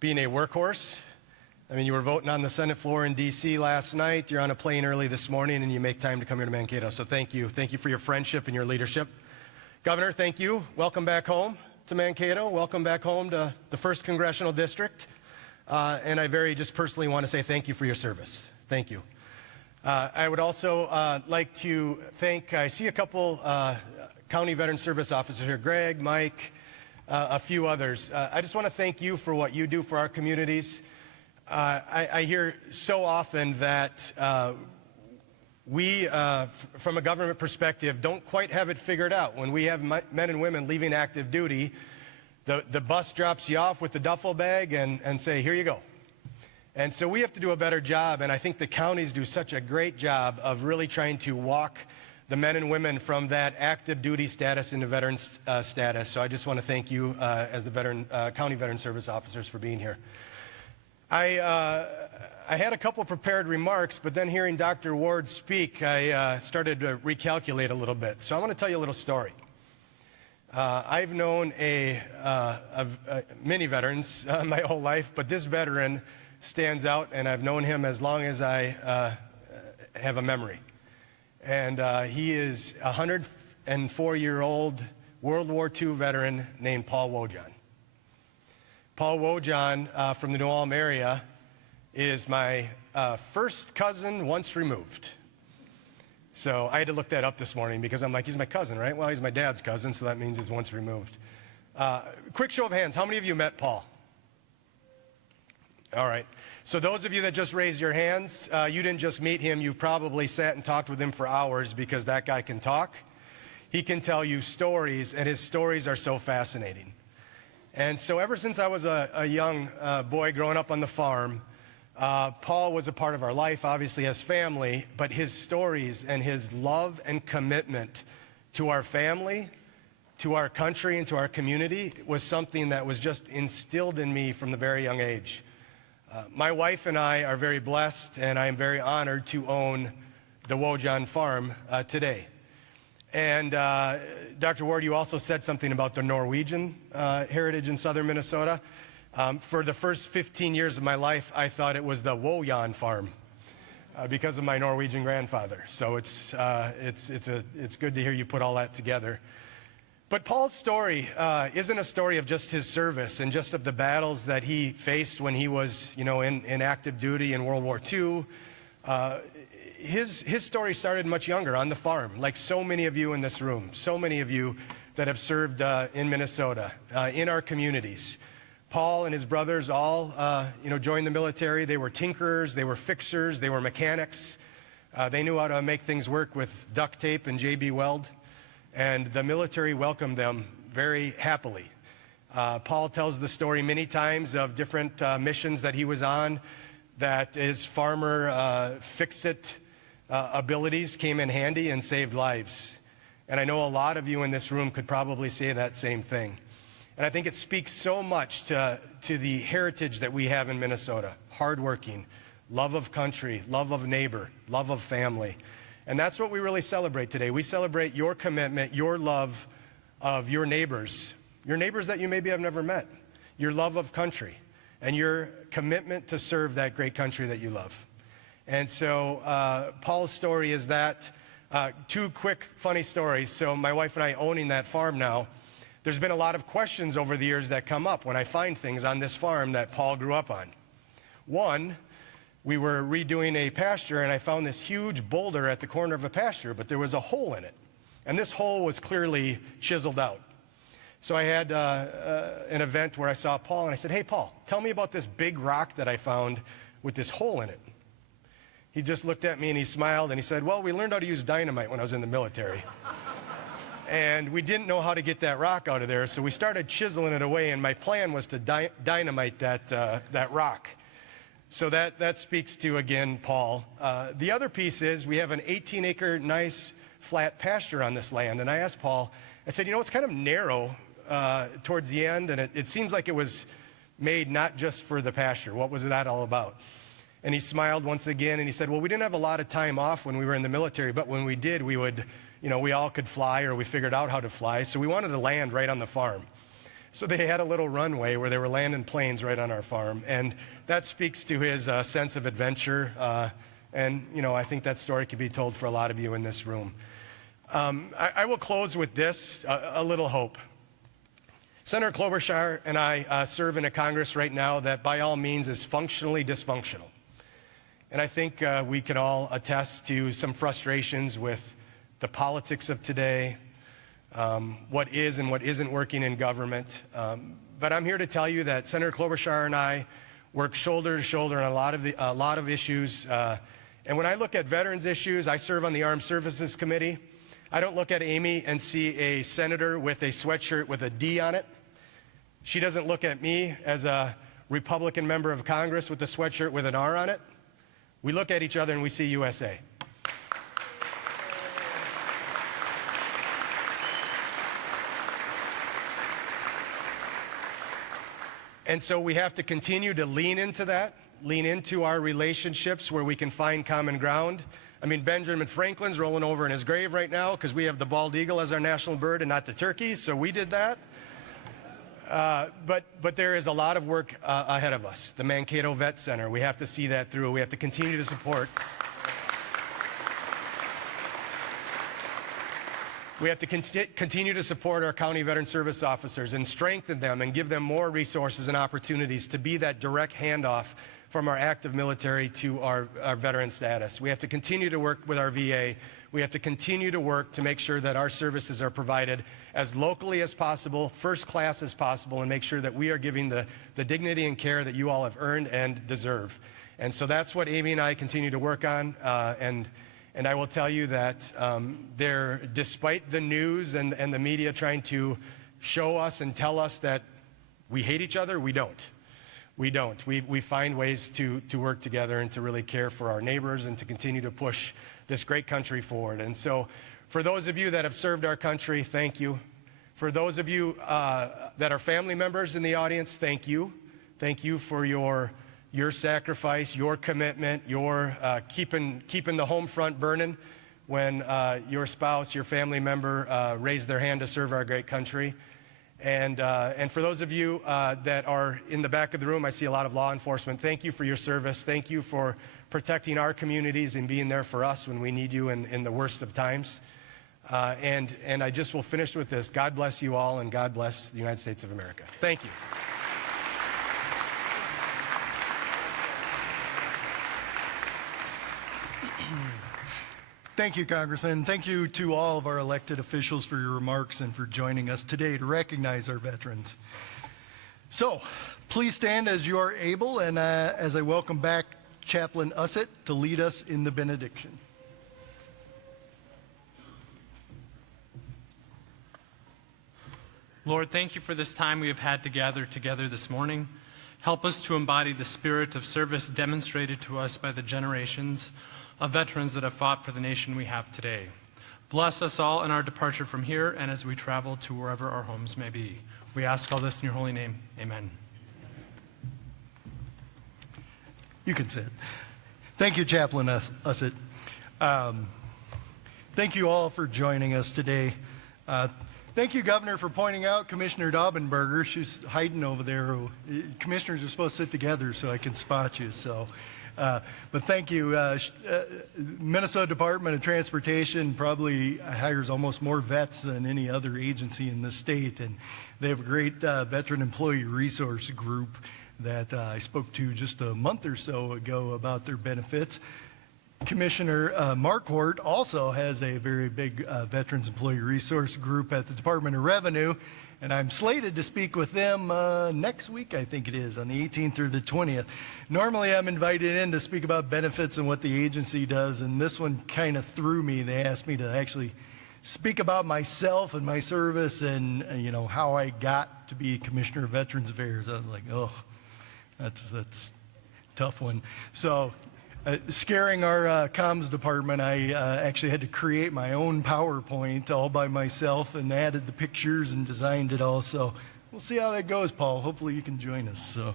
being a workhorse. I mean, you were voting on the Senate floor in D.C. last night. You're on a plane early this morning, and you make time to come here to Mankato. So thank you. Thank you for your friendship and your leadership. Governor, thank you. Welcome back home to Mankato. Welcome back home to the 1st Congressional District. And I just personally want to say thank you for your service. Thank you. I would also like to thank, I see a couple County Veteran Service officers here, Greg, Mike, a few others. I just want to thank you for what you do for our communities. I hear so often that we, from a government perspective, don't quite have it figured out. When we have men and women leaving active duty, the bus drops you off with the duffel bag and say, here you go. And so we have to do a better job, and I think the counties do such a great job of really trying to walk the men and women from that active duty status into veteran status. So I just want to thank you as the County Veteran Service officers for being here. I had a couple prepared remarks, but then hearing Dr. Ward speak, I started to recalculate a little bit. So I want to tell you a little story. I've known many veterans my whole life, but this veteran stands out, and I've known him as long as I have a memory. And he is a 104-year-old World War II veteran named Paul Wojahn. Paul Wojahn from the New Ulm area is my first cousin once removed. So I had to look that up this morning because I'm like, he's my cousin, right? Well, he's my dad's cousin, so that means he's once removed. Quick show of hands, how many of you met Paul? All right. So those of you that just raised your hands, you didn't just meet him, you probably sat and talked with him for hours because that guy can talk. He can tell you stories, and his stories are so fascinating. And so ever since I was a young boy growing up on the farm, Paul was a part of our life, obviously as family, but his stories and his love and commitment to our family, to our country, and to our community was something that was just instilled in me from the very young age. My wife and I are very blessed, and I am very honored to own the Wojahn farm today. And Dr. Ward, you also said something about the Norwegian heritage in southern Minnesota. For the first 15 years of my life, I thought it was the Wojahn farm because of my Norwegian grandfather. So it's good to hear you put all that together. But Paul's story isn't a story of just his service and just of the battles that he faced when he was, in active duty in World War II. His story started much younger on the farm, like so many of you in this room, so many of you that have served in Minnesota, in our communities. Paul and his brothers all, joined the military. They were tinkerers, they were fixers, they were mechanics. They knew how to make things work with duct tape and JB Weld. And the military welcomed them very happily. Paul tells the story many times of different missions that he was on, that his farmer fix-it abilities came in handy and saved lives. And I know a lot of you in this room could probably say that same thing. And I think it speaks so much to the heritage that we have in Minnesota. Hardworking, love of country, love of neighbor, love of family. And that's what we really celebrate today. We celebrate your commitment, your love of your neighbors, your neighbors that you maybe have never met, your love of country, and your commitment to serve that great country that you love. And so Paul's story is that. Two quick, funny stories. So my wife and I owning that farm now, there's been a lot of questions over the years that come up when I find things on this farm that Paul grew up on. One, we were redoing a pasture, and I found this huge boulder at the corner of a pasture, but there was a hole in it. And this hole was clearly chiseled out. So I had an event where I saw Paul, and I said, "Hey, Paul, tell me about this big rock that I found with this hole in it." He just looked at me and he smiled and he said, "Well, we learned how to use dynamite when I was in the military. And we didn't know how to get that rock out of there, so we started chiseling it away, and my plan was to dynamite that rock." So that speaks to, again, Paul. The other piece is we have an 18-acre nice flat pasture on this land, and I asked Paul, I said, "It's kind of narrow towards the end, and it seems like it was made not just for the pasture. What was that all about?" And he smiled once again, and he said, "Well, we didn't have a lot of time off when we were in the military, but when we did, we would, we all could fly, or we figured out how to fly, so we wanted to land right on the farm." So they had a little runway where they were landing planes right on our farm, and that speaks to his sense of adventure, and, I think that story could be told for a lot of you in this room. I will close with this, a little hope. Senator Klobuchar and I serve in a Congress right now that by all means is functionally dysfunctional. And I think we could all attest to some frustrations with the politics of today, what is and what isn't working in government. But I'm here to tell you that Senator Klobuchar and I work shoulder to shoulder on a lot of issues. And when I look at veterans issues, I serve on the Armed Services Committee. I don't look at Amy and see a senator with a sweatshirt with a D on it. She doesn't look at me as a Republican member of Congress with a sweatshirt with an R on it. We look at each other and we see USA. And so we have to continue to lean into that, lean into our relationships where we can find common ground. I mean, Benjamin Franklin's rolling over in his grave right now because we have the bald eagle as our national bird and not the turkey, so we did that. But there is a lot of work ahead of us. The Mankato Vet Center, we have to see that through. We have to continue to support. We have to continue to support our county veteran service officers and strengthen them and give them more resources and opportunities to be that direct handoff from our active military to our veteran status. We have to continue to work with our VA. We have to continue to work to make sure that our services are provided as locally as possible, first class as possible, and make sure that we are giving the dignity and care that you all have earned and deserve. And so that's what Amy and I continue to work on. And I will tell you that despite the news and the media trying to show us and tell us that we hate each other, we don't. We don't. We find ways to work together and to really care for our neighbors and to continue to push this great country forward. And so for those of you that have served our country, thank you. For those of you that are family members in the audience, thank you. Thank you for your sacrifice, your commitment, your keeping the home front burning when your spouse, your family member raised their hand to serve our great country. And for those of you that are in the back of the room, I see a lot of law enforcement. Thank you for your service. Thank you for protecting our communities and being there for us when we need you in the worst of times. And I just will finish with this. God bless you all, and God bless the United States of America. Thank you. Thank you, Congressman. Thank you to all of our elected officials for your remarks and for joining us today to recognize our veterans. So, please stand as you are able, and as I welcome back Chaplain Ussett to lead us in the benediction. Lord, thank you for this time we have had to gather together this morning. Help us to embody the spirit of service demonstrated to us by the generations of veterans that have fought for the nation we have today. Bless us all in our departure from here and as we travel to wherever our homes may be. We ask all this in your holy name. Amen. You can sit. Thank you, Chaplain Ussett. Thank you all for joining us today. Thank you, Governor, for pointing out Commissioner Daubenberger. She's hiding over there. Commissioners are supposed to sit together so I can spot you. So, but thank you. Minnesota Department of Transportation probably hires almost more vets than any other agency in the state, and they have a great veteran employee resource group that I spoke to just a month or so ago about their benefits. Commissioner Marquardt also has a very big Veterans Employee Resource Group at the Department of Revenue, and I'm slated to speak with them next week, I think it is, on the 18th or the 20th. Normally I'm invited in to speak about benefits and what the agency does, and this one kind of threw me. They asked me to actually speak about myself and my service and you know, how I got to be Commissioner of Veterans Affairs. I was like, oh, that's a tough one. So scaring our comms department, I actually had to create my own PowerPoint all by myself and added the pictures and designed it all. So we'll see how that goes, Paul. Hopefully you can join us. So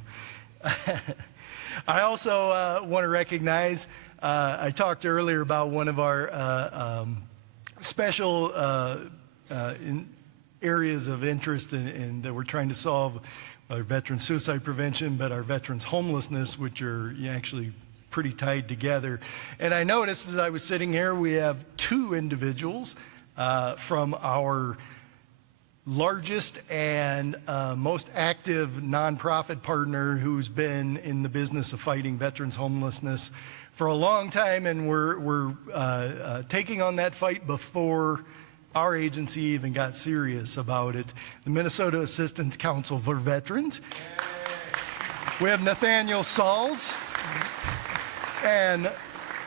I also want to recognize, I talked earlier about one of our special areas of interest in that we're trying to solve, our veteran suicide prevention, but our veterans homelessness, which are actually pretty tied together. And I noticed as I was sitting here, we have two individuals from our largest and most active nonprofit partner who's been in the business of fighting veterans homelessness for a long time, and we're taking on that fight before our agency even got serious about it. The Minnesota Assistance Council for Veterans. We have Nathaniel Sauls. And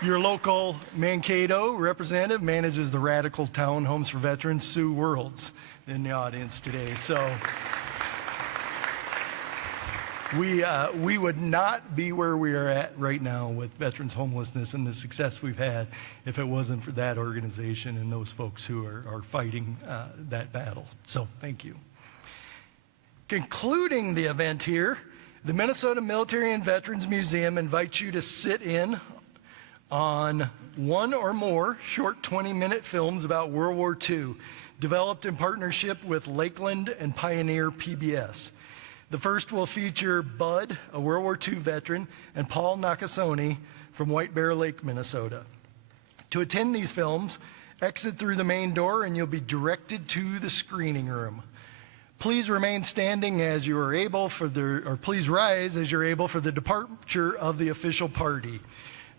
your local Mankato representative manages the Radical Townhomes for Veterans, Sue Worlds, in the audience today. So we would not be where we are at right now with veterans homelessness and the success we've had if it wasn't for that organization and those folks who are fighting that battle. So thank you. Concluding the event here, the Minnesota Military and Veterans Museum invites you to sit in on one or more short 20-minute films about World War II, developed in partnership with Lakeland and Pioneer PBS. The first will feature Bud, a World War II veteran, and Paul Nakasone from White Bear Lake, Minnesota. To attend these films, exit through the main door and you'll be directed to the screening room. Please remain standing as you are able please rise as you're able for the departure of the official party.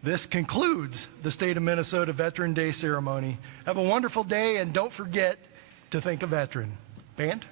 This concludes the State of Minnesota Veteran Day ceremony. Have a wonderful day, and don't forget to thank a veteran. Band?